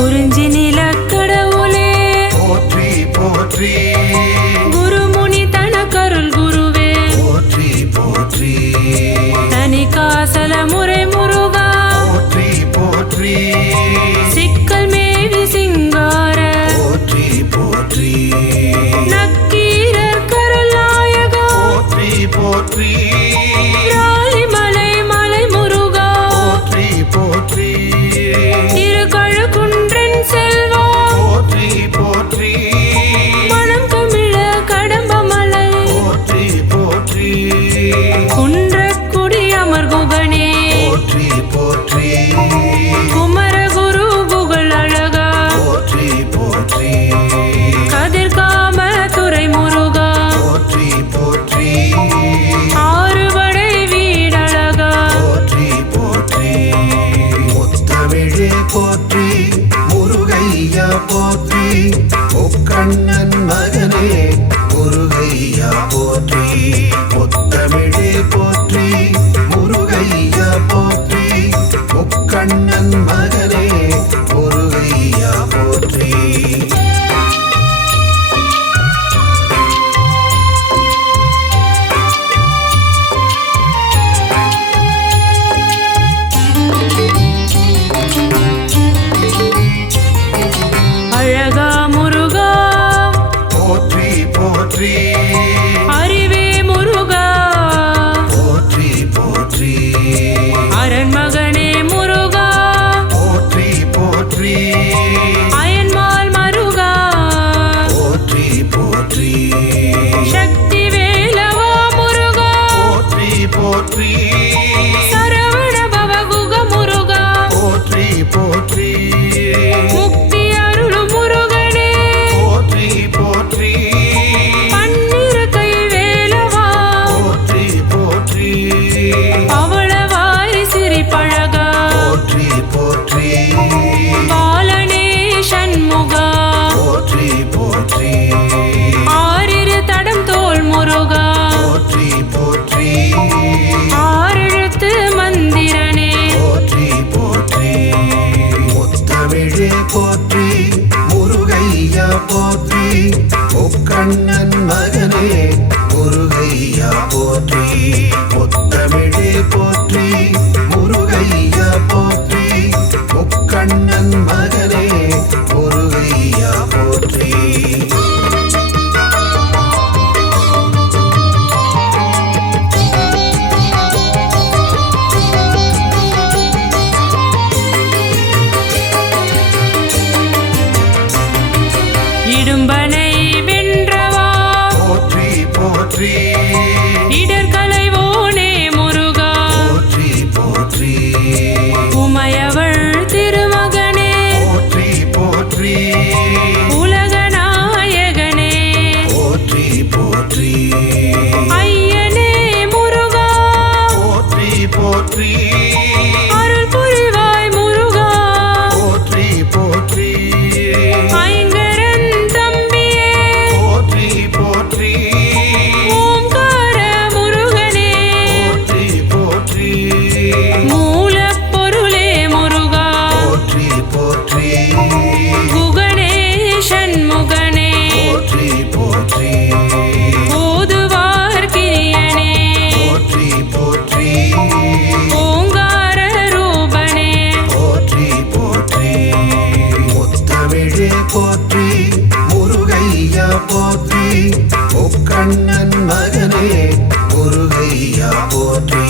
குறிஞ்சி நிலக்கடவுளே போற்றி போற்றி குருமுனி தனக்கருள் குருவே போற்றி போற்றி தனி காசல முறை முருகா போற்றி போற்றி சிக்கல் மேவி சிங்கார போற்றி போற்றி நக்கீரர் கருள் நாயகா போற்றி போற்றி ராலிமலை மலை முருகா போற்றி போற்றி திருக்கழுக்குன்றன் செல்வா போற்றி போற்றி மனம் கமிழ கடம்பமலை போற்றி போற்றி குன்றக்குடி அமர் குகனே போற்றி போற்றி குமரகுரு புகழ் அழகா போற்றி போற்றி கதிர்காம துறை முருகா போற்றி போற்றி ஆறுபடை வீடழகா போற்றி போற்றி முத்தமிழே போற்றி முருகையா போற்றி முக்கண்ணன் மகனே முருகையா போற்றி முத்தமிழே போற்றி முருகையா போற்றி முக்கண்ணன் மகனே முருகையா போற்றி அழகா முருகா போற்றி போற்றி அறிவே முருகா போற்றி போற்றி அரண்மகனே முருகா போற்றி போற்றி அயன்மால் மருகா போற்றி போற்றி சக்தி வேலவா முருகா போற்றி போற்றி சரவண பவகுக முருகா போற்றி போற்றி முக்தி அருளும் முருகனே போற்றி போற்றி பன்னிரு கை வேலவா போற்றி போற்றி பவளவாய் சிரிப்பழகா போற்றி போற்றி பாலனே சண்முகா போற்றி போற்றி ஆறிரு தடம் தோல் முருகா போற்றி போற்றி ஆறெழுத்து மந்திரனே போற்றி போற்றி முத்தமிழே போற்றி முருகையா போற்றி முக்கண்ணன் மகனே முருகையா போற்றி முத்தமிழே போற்றி முருகையா போற்றி முக்கண்ணன் மகனே முருகையா போற்றி இடும்பனை வென்றவா போற்றி போற்றி இடர்களைவோனே முருகா போற்றி போற்றி உமையவள் திருமகனே போற்றி போற்றி உலகநாயகனே போற்றி போற்றி ஐயனே முருகா போற்றி போற்றி அருள் புரிவாய் முருகா போற்றி போற்றி ஐங்கரன் தம்பியே போற்றி போற்றி ஓம்கார முருகனே போற்றி போற்றி மூலப்பொருளே முருகா போற்றி போற்றி குகனே சண்முகனே போற்றி போற்றி ஓதுவார் கிரியனே போற்றி போற்றி ஓங்கார ரூபனே போற்றி போற்றி முத்தமிழே போற்றி முருகையா போற்றி முக்கண்ணன் மகனே முருகையா போற்றி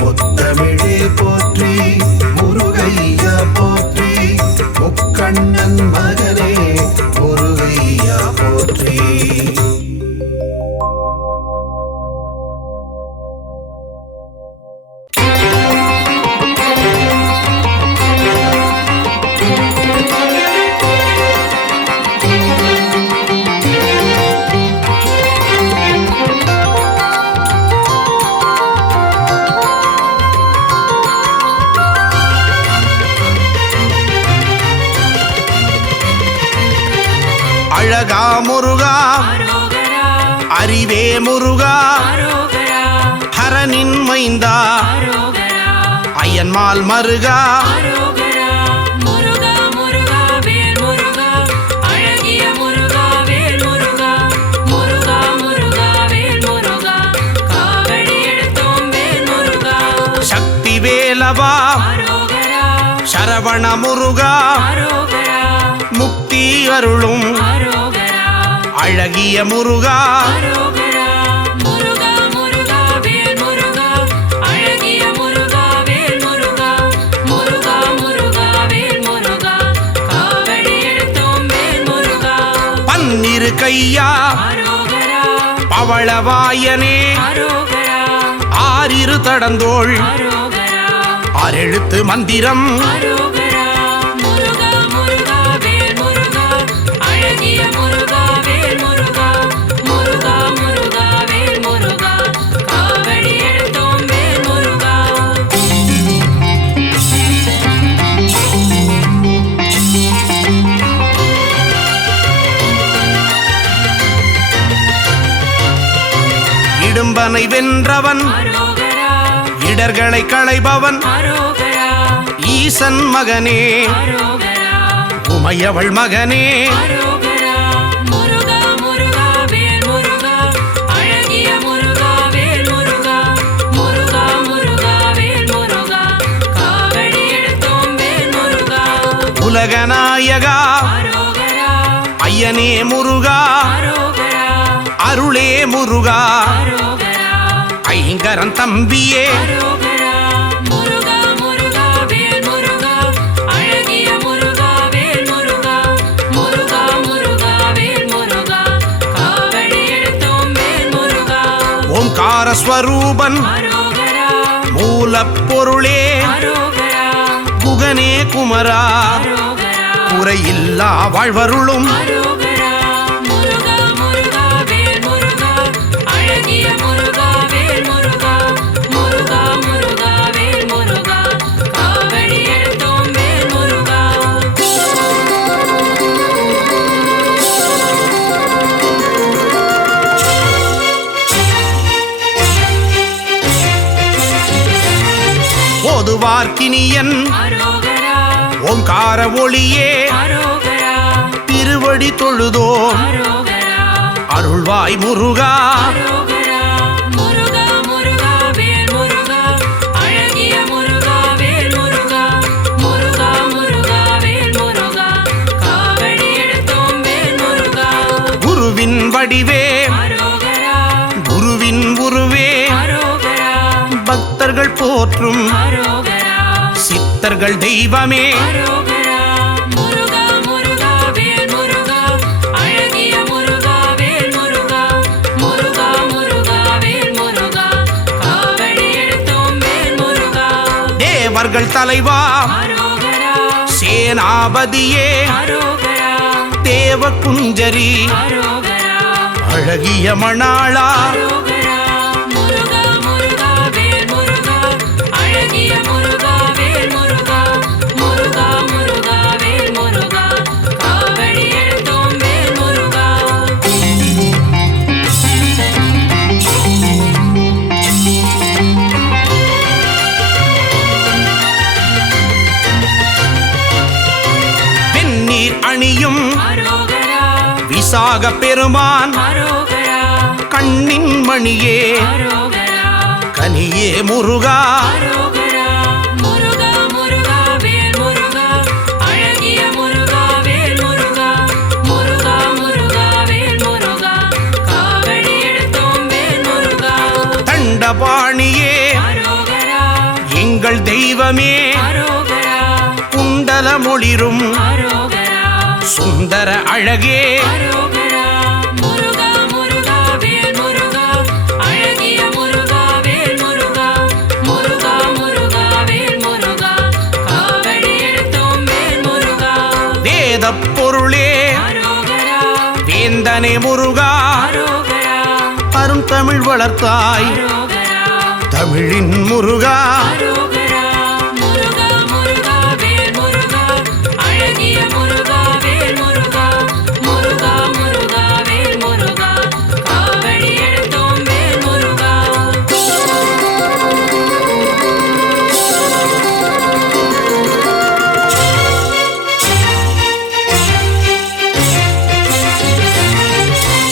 முத்தமிழே போற்றி முருகையா போற்றி முக்கண்ணன் மகனே முருகையா போற்றி அழகா முருகா அரோகரா அறிவே முருகா அரோகரா ஹரனின் மைந்தா அரோகரா அயன்மால் மருகா அரோகரா முருகா முருகா வல்லவா அரோகரா சரவண முருகா அரோகரா முக்தி அருளும் அரோகரா அழகிய முருகா அரோகரா முருகா முருகா வேல் முருகா அழகிய முருகா வேல் முருகா முருகா முருகா வேல் முருகா காவடி எடுத்தோம் வேல் முருகா பன்னிரு கையா அரோகரா பவளவாயனே அரோகரா ஆறிரு தடந்தோள் அரோகரா ஆறெழுத்து மந்திரம் அரோகரா முருகா முருகா வேல் முருகா அழகிய முருகா வேல் முருகா முருகா முருகா வேல் முருகா காவடி எடுத்தோம் வேல் முருகா இடும்பனை வென்றவன் அரோகரா இடர்களை களைபவன் அரோகரா ஈசன் மகனே அரோகரா உமையவள் மகனே அரோகரா முருகா முருகா வேல் முருகா அழகிய முருகா வேல் முருகா முருகா முருகா வேல் முருகா காவடி எடுத்தோம் வேல் முருகா உலகநாயகா அரோகரா ஐயனே முருகா அரோகரா அருளே முருகா அரோகரா ஐங்கரன் தம்பியே அரோகரா முருகா முருகா வேல் முருகா அழகிய முருகா வேல் முருகா முருகா முருகா வேல் முருகா காவடி எடுத்தோம் வேல் முருகா ஓம்கார ஸ்வரூபன் அரோகரா மூலப்பொருளே அரோகரா குகனே குமரா அரோகரா குறையில்லா வாழ்வருளும் அரோகரா முருகா முருகா வேல் முருகா அழகிய முருகா வேல் முருகா முருகா முருகா வேல் முருகா காவடி எடுத்தோம் வேல் முருகா ஓதுவார்க்கினியன் அரோகரா ஓம்கார ஒளியே அரோகரா திருவடி தொழுதோ அரோகரா அருள்வாய் முருகா அரோகரா முருகா முருகா வேல் முருகா அழகிய முருகா வேல் முருகா முருகா முருகா வேல் முருகா காவடி எடுத்தோம் வேல் முருகா குருவின் வடிவே அரோகரா குருவின் உருவே அரோகரா பக்தர்கள் போற்றும் அரோகரா சித்தர்கள் தெய்வமே அரோகரா முருகா முருகா வேல் முருகா அழகிய முருகா வேல் முருகா முருகா முருகா வேல் முருகா காவடி எடுத்தோம் வேல் முருகா தேவர்கள் தலைவா அரோகரா சேனாபதியே அரோகரா தேவ குஞ்சரி அரோகரா அழகிய மணாளா அரோகரா முருகா முருகா வேல் முருகா அழகிய முருகா வேல் முருகா முருகா முருகா வேல் முருகா காவடி எடுத்தோம் வேல் முருகா வெந்நீர் அணியும் அரோகரா விசாக பெருமான் அரோகரா கண்ணின் மணியே அரோகரா கனியே முருகா அரோகரா முருகா முருகா வேல் முருகா அழகிய முருகா வேல் முருகா முருகா முருகா வேல் முருகா காவடி எடுத்தோம் வேல் முருகா தண்டபாணியே அரோகரா எங்கள் தெய்வமே அரோகரா குண்டல மொழிரும் அரோகரா சுந்தர அழகே அரோகரா முருகா முருகா வேல் முருகா அழகிய முருகா வேல் முருகா முருகா முருகா வேல் முருகா காவடி எடுத்தோம் வேல் முருகா வேத பொருளே அரோகரா வேந்தனே முருகா அரோகரா அருந்தமிழ் வளர்த்தாய் அரோகரா தமிழின் முருகா அரோகரா முருகா முருகா வேல் முருகா அழகிய முருகா வேல் முருகா முருகா முருகா வேல் முருகா காவடி எடுத்தோம் வேல் முருகா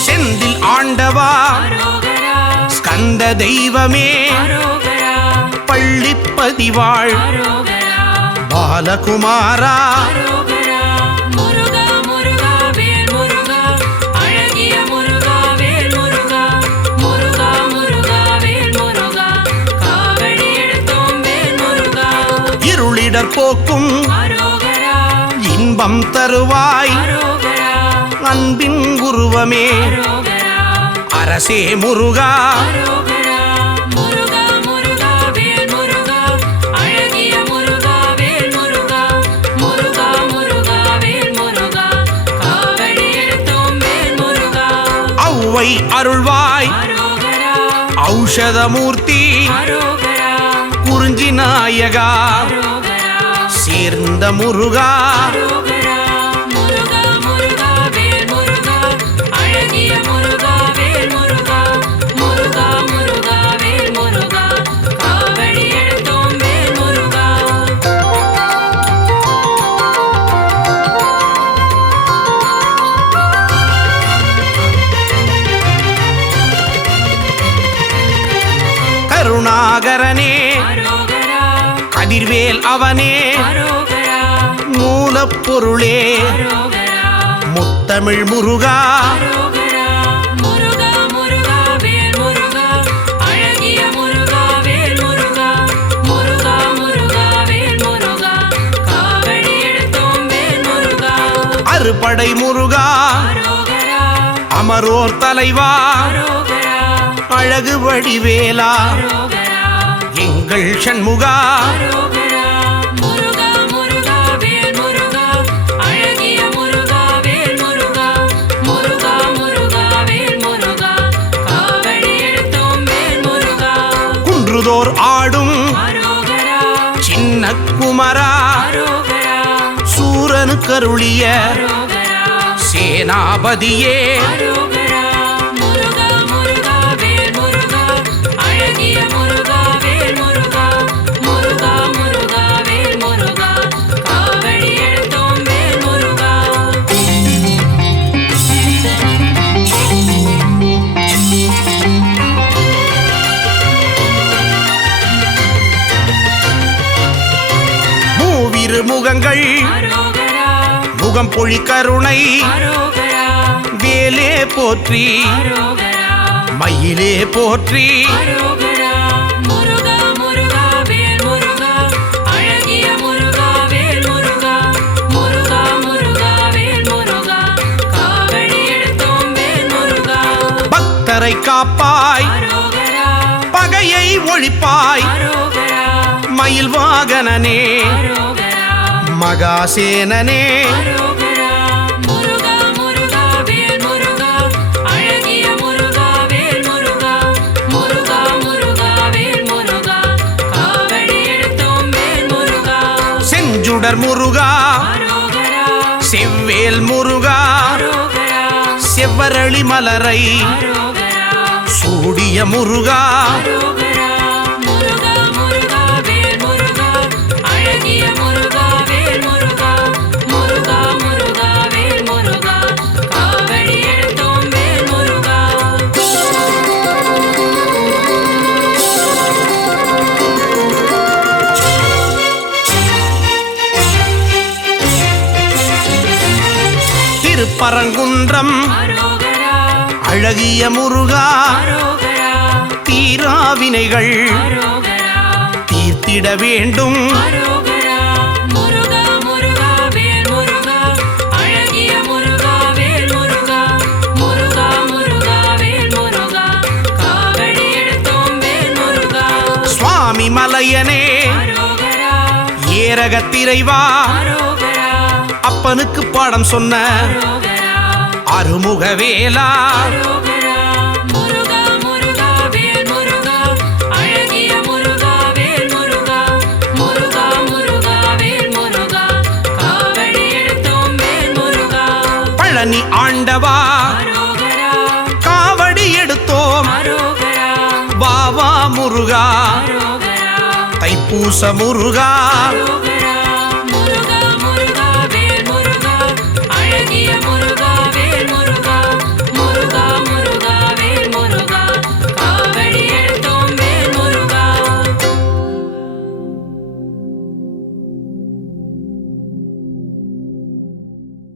செந்தில் ஆண்டவா அரோகரா ஸ்கந்த தெய்வமே அரோகரா பள்ளிப்ப பதிவாள் அரோகரா பாலகுமாரா அரோகரா முருகா முருகா வேல் முருகா அழகிய முருகா வேல் முருகா முருகா முருகா வேல் முருகா காவடி எடுத்தோம் வேல் முருகா இருளிடர் போக்கும் அரோகரா இன்பம் தருவாய் அரோகரா அன்பின் உருவமே அரோகரா அரசே முருகா அரோகரா முருகா முருகா வேல் முருகா அழகிய முருகா வேல் முருகா முருகா முருகா வேல் முருகா காவடி எடுத்தோம் வேல் முருகா ஔவை அருள்வாய் அரோகரா ஔஷதமூர்த்தி அரோகரா குறிஞ்சி நாயகா அரோகரா சேர்ந்த முருகா அரோகரா முருகா முருகா வேல் முருகா அழகிய முருகா வேல் முருகா முருகா முருகா வேல் முருகா காவடி எடுத்தோம் வேல் முருகா கருணாகரனே அரோகரா கதிர்வேல் அவனே அரோகரா மூலப்பொருளே அரோகரா முத்தமிழ் முருகா அரோகரா முருகா முருகா வேல் முருகா அழகிய முருகா வேல் முருகா முருகா முருகா வேல் முருகா காவடி எடுத்தோம் வேல் முருகா அறுபடை முருகா அரோகரா அமரோர் தலைவா அரோகரா அழகு வடிவேலா அரோகரா எங்கள் சண்முகா அரோகரா முருகா முருகா வேல் முருகா அழகிய முருகா வேல் முருகா முருகா முருகா வேல் முருகா காவடி எடுத்தோம் வேல் முருகா குன்றுதோர் ஆடும் அரோகரா சின்ன குமரா அரோகரா சூரனு கருளிய அரோகரா சேனாபதியே அரோகரா முருகா முருகா வேல் முருகா அழகிய முருகா வேல் முருகா முருகா முருகா வேல் முருகா காவடி எடுத்தோம் வேல் முருகா மூவிரு முகங்கள் அரோகரா முகம் பொழி கருணை அரோகரா வேலே போற்றி அரோகரா மயிலே போற்றி அரோகரா முருகா முருகா வேல் முருகா அழகிய முருகா வேல் முருகா முருகா முருகா வேல் முருகா காவடி எடுத்தோம் வேல் முருகா பக்தரை காப்பாய் அரோகரா பகையை ஒழிப்பாய் அரோகரா மயில் வாகனனே அரோகரா மகாசேனனே அரோகரா முருகா முருகா வேல் முருகா அழகிய முருகா வேல் முருகா முருகா முருகா வேல் முருகா காவடி எடுத்தோம் வேல் முருகா செஞ்சுடர் முருகா அரோகரா செவ்வேல் முருகா அரோகரா செவ்வரளி மலரை அரோகரா சூடிய முருகா அரோகரா முருகா முருகா வேல் முருகா அழகிய முருகா வேல் முருகா முருகா முருகா வேல் முருகா காவடி எடுத்தோம் வேல் முருகா திருப்பரங்குன்றம் அரோகரா அழகிய முருகா அரோகரா தீராவினைகள் அரோகரா தீர்த்திட வேண்டும் அரோகரா முருகா முருகா வேல் முருகா அழகிய முருகா வேல் முருகா முருகா முருகா வேல் முருகா காவடி எடுத்தோம் வேல் முருகா சுவாமி மலையனே அரோகரா ஏரகத்திரைவா அரோகரா அப்பனுக்கு பாடம் சொன்ன அரோகரா அருமுகவேலா அரோகரா முருகா முருகா வேல் முருகா அழகிய முருகா வேல் முருகா முருகா முருகா வேல் முருகா காவடி எடுத்தோம் வேல் முருகா பழனி ஆண்டவா அரோகரா காவடி எடுத்தோம் அரோகரா வாவா முருகா அரோகரா தைப்பூச முருகா அரோகரா